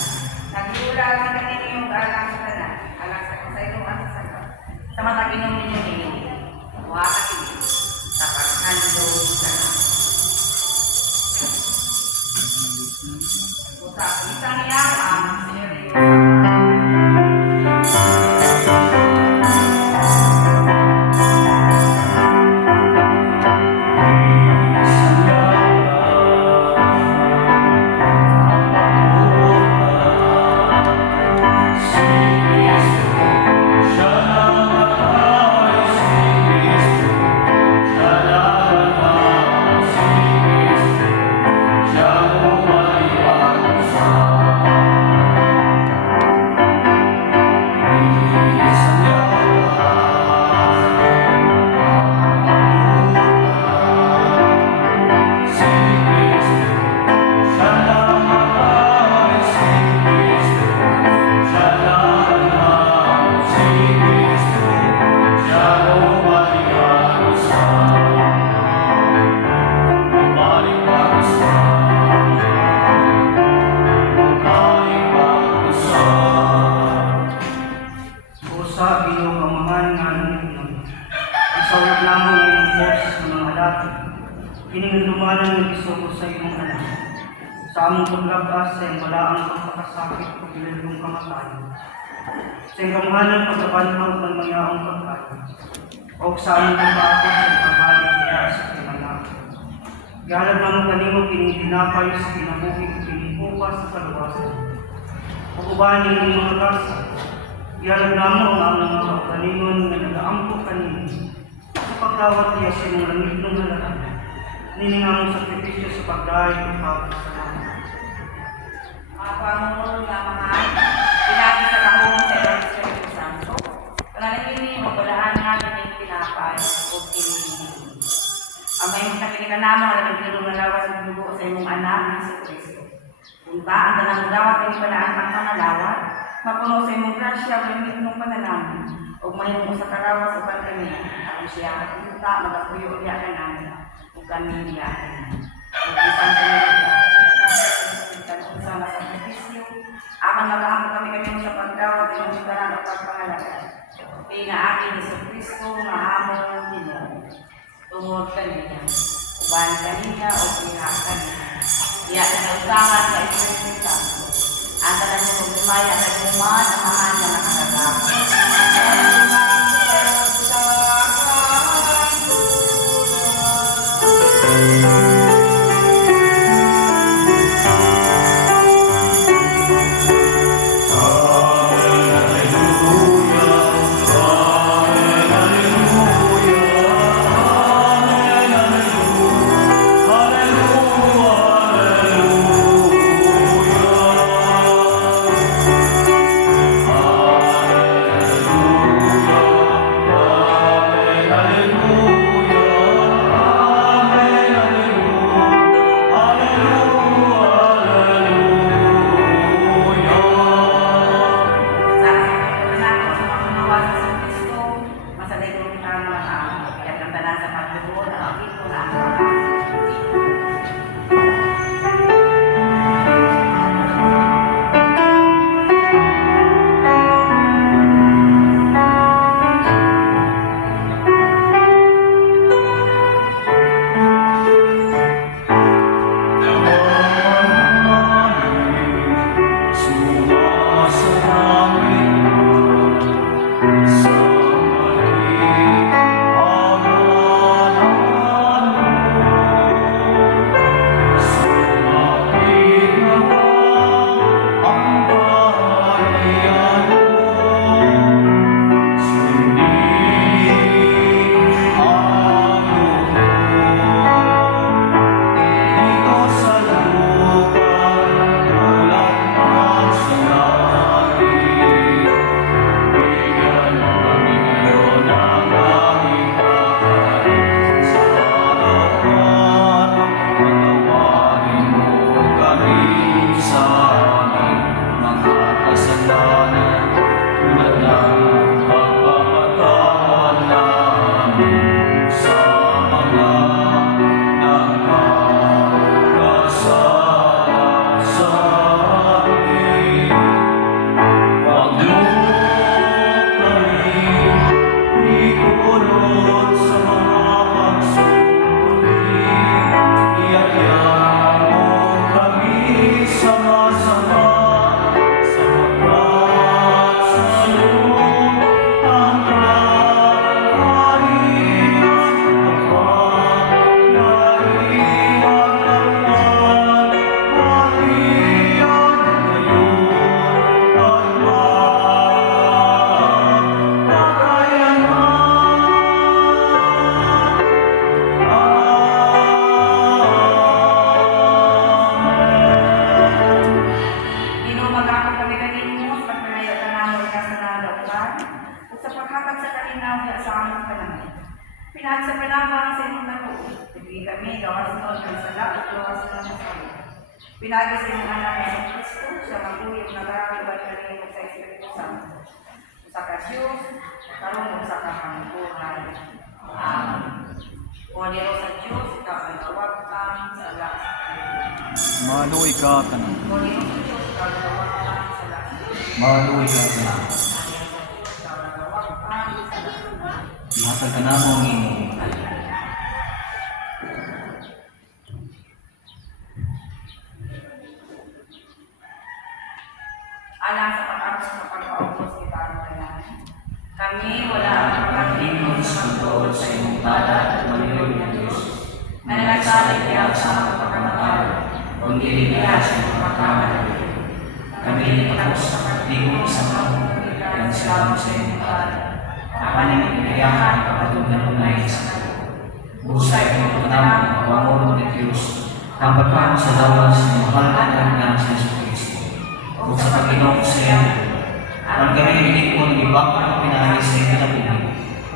Naghiula ang kanino yung alang sa tanan, alang sa kasayloan sa sagot. Sa mga inumin niyo ninyo, buha kanino, sa paghandong sa na. Usap, isang niya ang siniriyo. sa Ginoo kamahan nga luminom. Isawag namo ng iyong Diyos sa mga alati. Kiningandumanan ng isuko sa iyong anak. Sa among paglabas sa iyong wala ang pagkakasakit o bilalong kamatayan. Sa iyong kamahanan pagkabanhaw ng mga ang pagkain. O sa among pagkakot sa iyong pagkain kaya sa kinanak. Galag namo kanimo kinintinapay sa kinabuhi o kinipupas sa kaluwasan. Pag-ubahan ng mga rasa. Galag namo ang among mga kapaningon na nag-aampo kanino. Sa pagkawat niya sa iyong langit ng halaran. Niningamong sakripisyo sa pagdahil ng pagkasalanan. Mga pangungulong nga mga pinati sa kahong sa Espiritu Santo. Panalangin mo, palaan natin yung pinapay o pinili. Ang may magkakilikan naman ang nagpilong na lawas ng dugo sa imong anak ng si Kristo. Punta ang dalang dawat ng palaan ang panalawat, mapuno sa imong grasya o limit mong panalaman, o mahimong sa karawas o pagkaniya. Ako siya at punta, magapuyo niya ka namin, o kami niya ka namin. Mag-isang kaniya. Sa sakripisyo, akan mag-aampo kami sa pagdawat ng mga dalang at pagpangalaga. Pinaakin ni Kristo na among Ginoo. Tungod kaniya, uban kaniya o pihak kaniya. Iya na nausangan sa Espiritu Santo. Ang talang mo lumaya sa luman ang mahal na nakagagap. Pinagi sa iyong anak ng Kristo, siya maguyog na karamihan kanino sa Espiritu Santo. Sa Diyos, karunong sa kahangguhan. Amen. O Diyos sa Diyos, ikaw ay tawag kang sa lahat. Maluwi ka ka na. O Diyos sa Diyos, ikaw ay tawag kang sa lahat. Maluwi ka ka na. Ikaw ay tawag Ihatag ka na mo ang imong kalinga. Alang sa pag-abot sa pag-aubos kita ang kailangan. Kami wala ang Pagtingin sa pagtuod sa imong tala at manilig ng Diyos, na nagsalit niya sa mga pagkamatalo, kung dili niya sa imong pagkakamali. Kami tapos sa pagtingin sa mga kung silang sa imong tala. Ang panimigyahan ang kapatunan sa kanya. Busay mo ang pamamon ng Diyos, ang pagkakang sa dawan sa mahal na sa Yesu Cristo. O sa Panginoon sa iyo, ang kami hindi ko nagibak ang pinahagi sa iyo na bubig.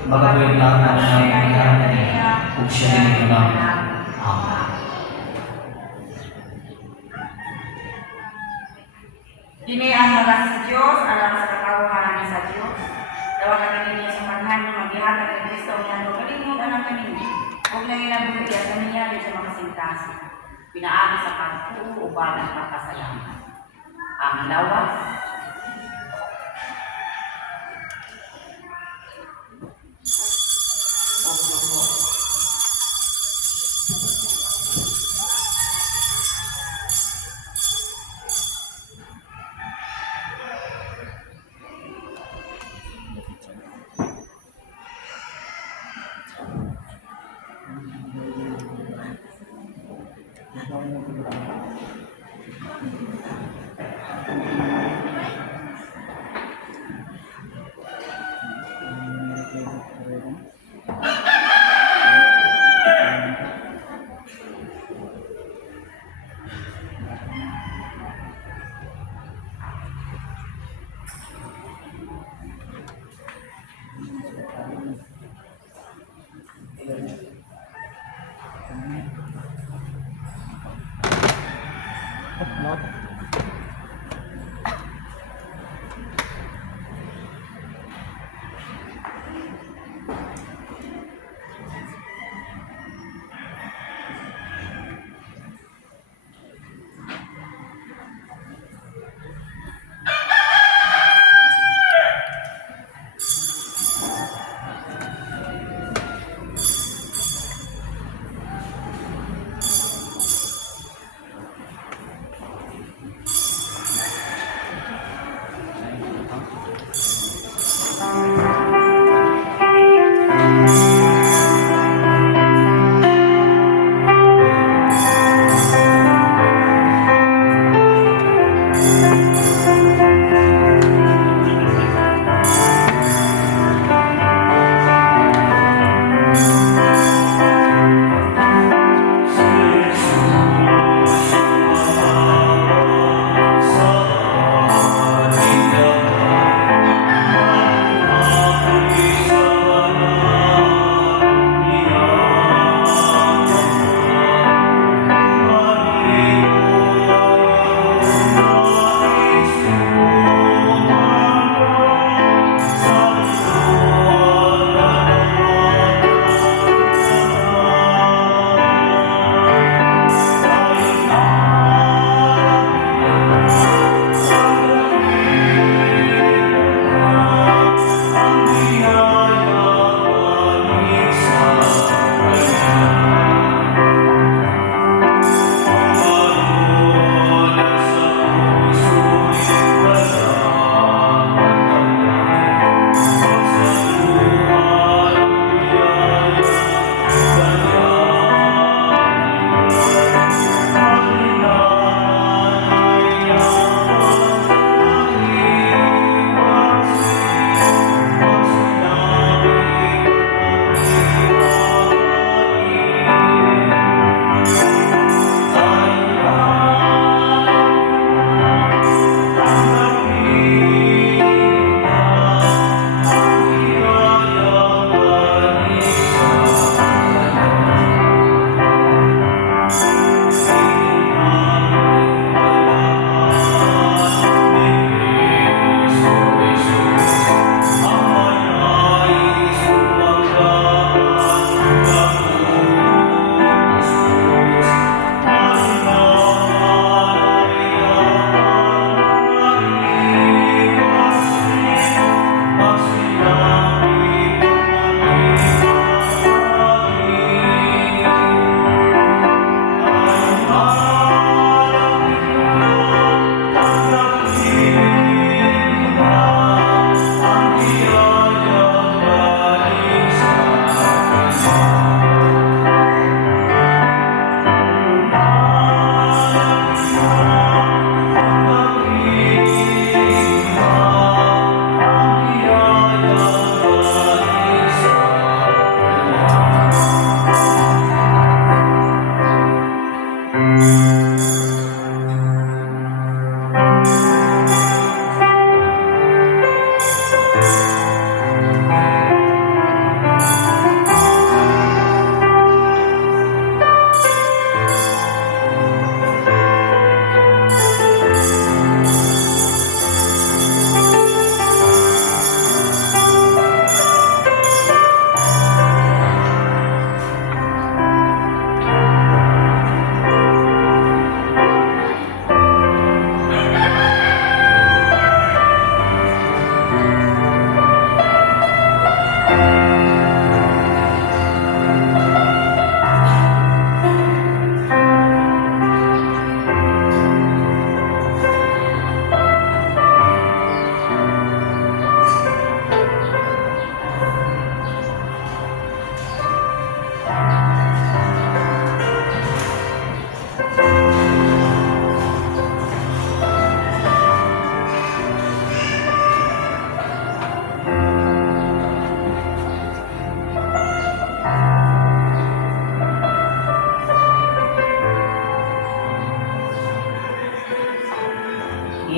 Magagawin lang ang nangyayari niya, kung siya din ito lang. Amen. Dini ang mga sa Diyos, alam sa katawahan sa Diyos. Dawa ka ninyo sa manhan ng maghihatag ng Kristo niya. Kalimutan ang kanino. Huwag na inabuti at nangyari sa mga sintasi. Pinaari sa pagpuuban at makasalamat. Ang lawas,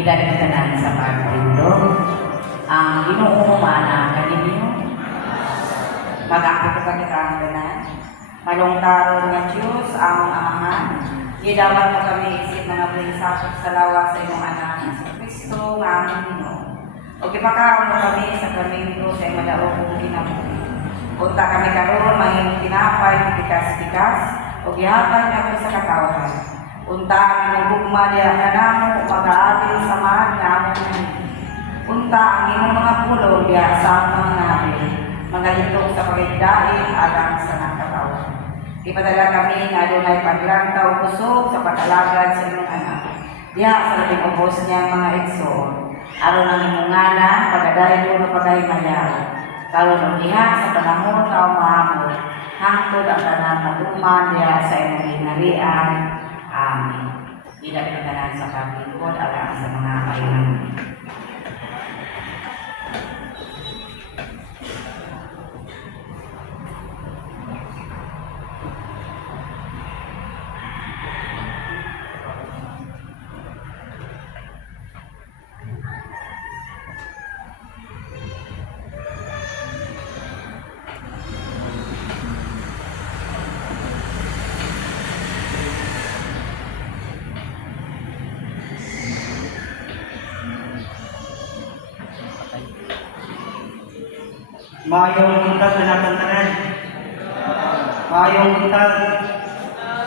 pinagkakanan sa pagtindo. Ang Ginoo mana kaninyo. Mag-ako ka kanikanan. Malungtaro nga Diyos, among amahan. Gidawat mo kami isip mga prinsapot sa lawas sa inyong anak sa Kristo nga aming Ginoo. O kipakaon mo kami sa kamento sa madawog kong kinabuhi. Punta kami karoon, mahimong tinapay, tikas-tikas, o gihatag ako sa katawan. Punta ang imong bugma diya ka namo, mag-aatil sa mahal nga among nahin. Punta ang imong mga pulo diya sa mga nabi, mga litong sa pagigdain alang sa nakatawan. Ipadala kami nga adunay paglantaw busog sa pag-alagad sa inyong anak. Diya sa labing ubos niyang mga igsoon. Aron ang imong ngalan, pagadayon o pagaymayaw. Karon ang diha sa panahon na umahapon, hangtod ang tanan matuman diya sa imong hinarian. Amen. Ila pinaganan sa pagtingkod alang sa mga kailangan. Mayong buntag na natantanan. Mayong buntag.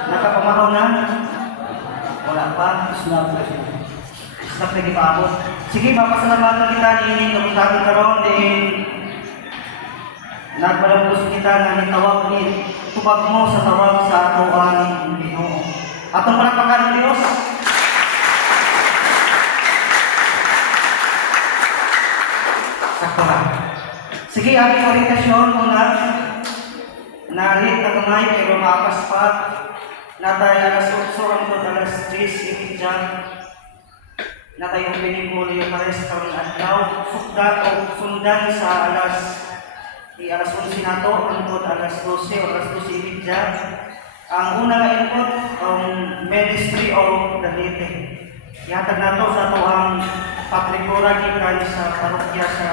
Nakapamahaw na. Wala pa. Snap lagi pa ako. Sige, papasalamatan kita ni kabuntagan karon din. Nagbalambos kita nga ni tawag ni tubag mo sa tawag sa ato ang Ginoo. Atong palakpakan ng Dios. Sakto na. Sige, aking orientasyon muna. Nalit na kamay, pero maakas pa. Natay alas 8 hangtod alas 10 imidya. Natay yung pinimuli yung pares karong adlaw. Sukda o sundan sa alas 11 nato hangtod alas 12 o alas 12 imidya. Ang una nga input, Ministry of the Leyte. Ihatag nato sa ito ang patrikura gikan sa parokya sa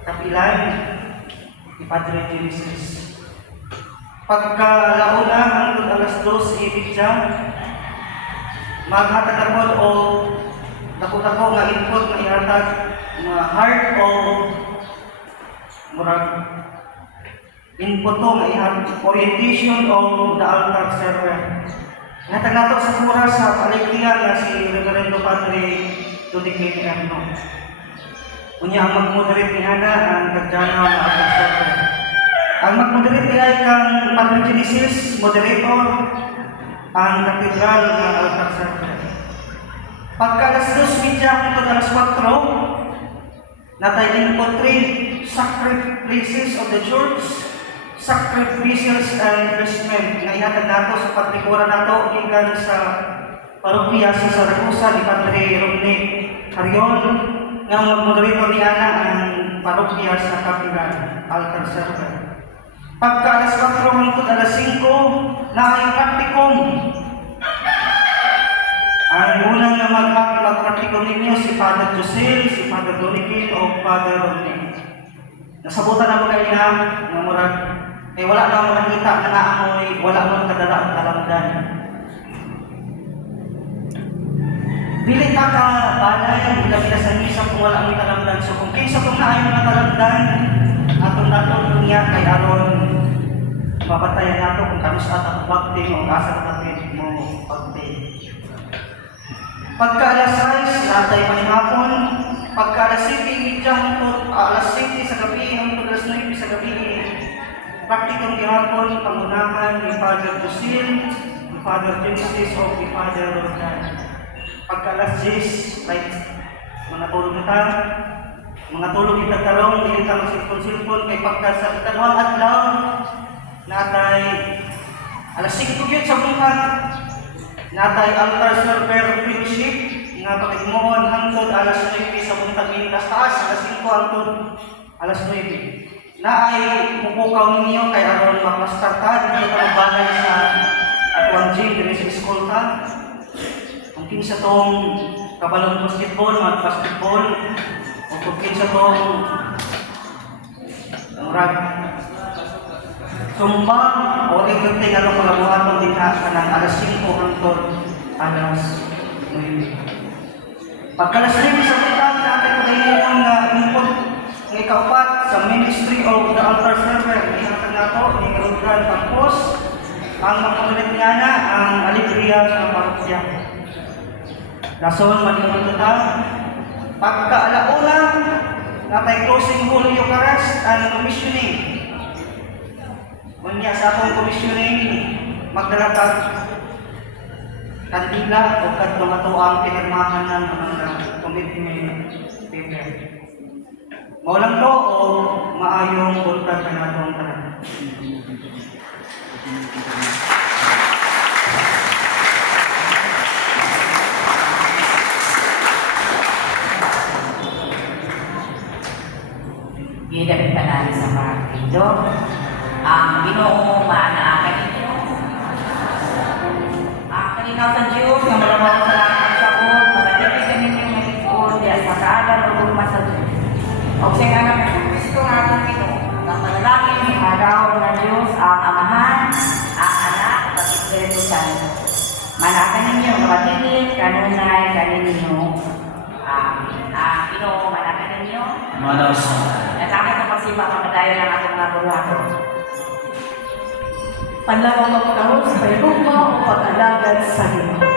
Kapilan ni Padre Genesis. Pagkalauna hangtod alas 2 imidya, maghatag ako o dako-dako nga input nga ihatag nga heart o murag input to nga ihatag orientation of the altar server. Ihatag nato sa mura sa paligya nga si Reverendo Padre Tudik Erno. Unya ang mag-moderate ni Ana ang kagdana ng altar server. Ang mag-moderate ni ay kang Padre Genesis, moderator, ang katedral ng altar server. Pagka alas 2 midya hangtod alas 4, natay input 3 sacred places of the church, sacred vessels and vestment nga ihatag nato sa patrikura nato gikan sa parokya sa Saragosa ni Padre Rodney Carion nga mag-moderator ni Ana ang parokya sa Kapilan altar server. Pagka alas 4 hangtod alas 5 na ang praktikum. Ang unang na mag-praktikum ninyo si Father Josel, si Father Donikin o Father Rodney. Nasabutan na mo kayo na murag wala na mo nakita na naamoy, wala mo nakadala ang talamdan. Dili ka balay, bila sa misa kung wala mo talamdan. So kung kinsa kung naayon na talamdan, atong natulong niya kay aron mapatayan nato kung kamusta ang bakti o asa natin mo bakti. Pagka alas 6, natay panihapon. Pagka alas 7, imidya hangtod alas 7 sa gabi, hangtod alas 9 sa gabi. Praktikong gihapon, pangunahan ni Father Josel, ni Father Genesis o ni Father Rodan. Pagka alas 10, right, mga tulog kita tarong, hindi ka magsilpon-silpon kay pagka sa ikalawang adlaw, natay alas 5 yun sa buntag, natay altar server fellowship, nga pakigmoon hangtod alas 9 sa buntag mintas taas, alas 5 hangtod alas 9. Na ay mupukaw ninyo kay aron mapastartad, hindi ka magbalay sa atuang gym, dili sa eskolta. Ang kinsa tong kabalong basketball, mag-basketball, o kung sa tong murag sumbang o ikutay ano kalabuhaton din na kanang alas 5 hangtod alas 9. Pagkalas 9 sa bulan natin ko dayon nga input ng ikaupat sa Ministry of the Altar Server ihatag nato ni Rodran Campos ang makapalit niya na ang alegria sa parokya. Lason malimang kita pagkaalauna natay closing Holy Eucharist and commissioning. Unya sa akong commissioning, magdala ka kandila o kat mga tuang pinirmahan ng mga commitment paper. Maulang to o maayong bulkan ka na itong tanan. Gilapit ka natin sa mga Kristo. Ang Ginoo maanaakan ninyo. Ang kalinaw sa Diyos na malabaw sa lahat sa Lord, magalipigan ninyo ng Lord, diya sa kaalam o gulma sa Diyos. O siya nga ng Kristo nga ng Ginoo, na manalangin ni Haraw ng Diyos, ang Amahan, ang Anak, at Espiritu Santo. Manakan ninyo, mapatingin, kanunay, kaninyo. Ang Ginoo, manakan ninyo. Manaw sa Natakit na pagsipa ka madayo ng ating mga buhato. Panlawang magkaroon sa payruma o pag-alagad sa Ginoo.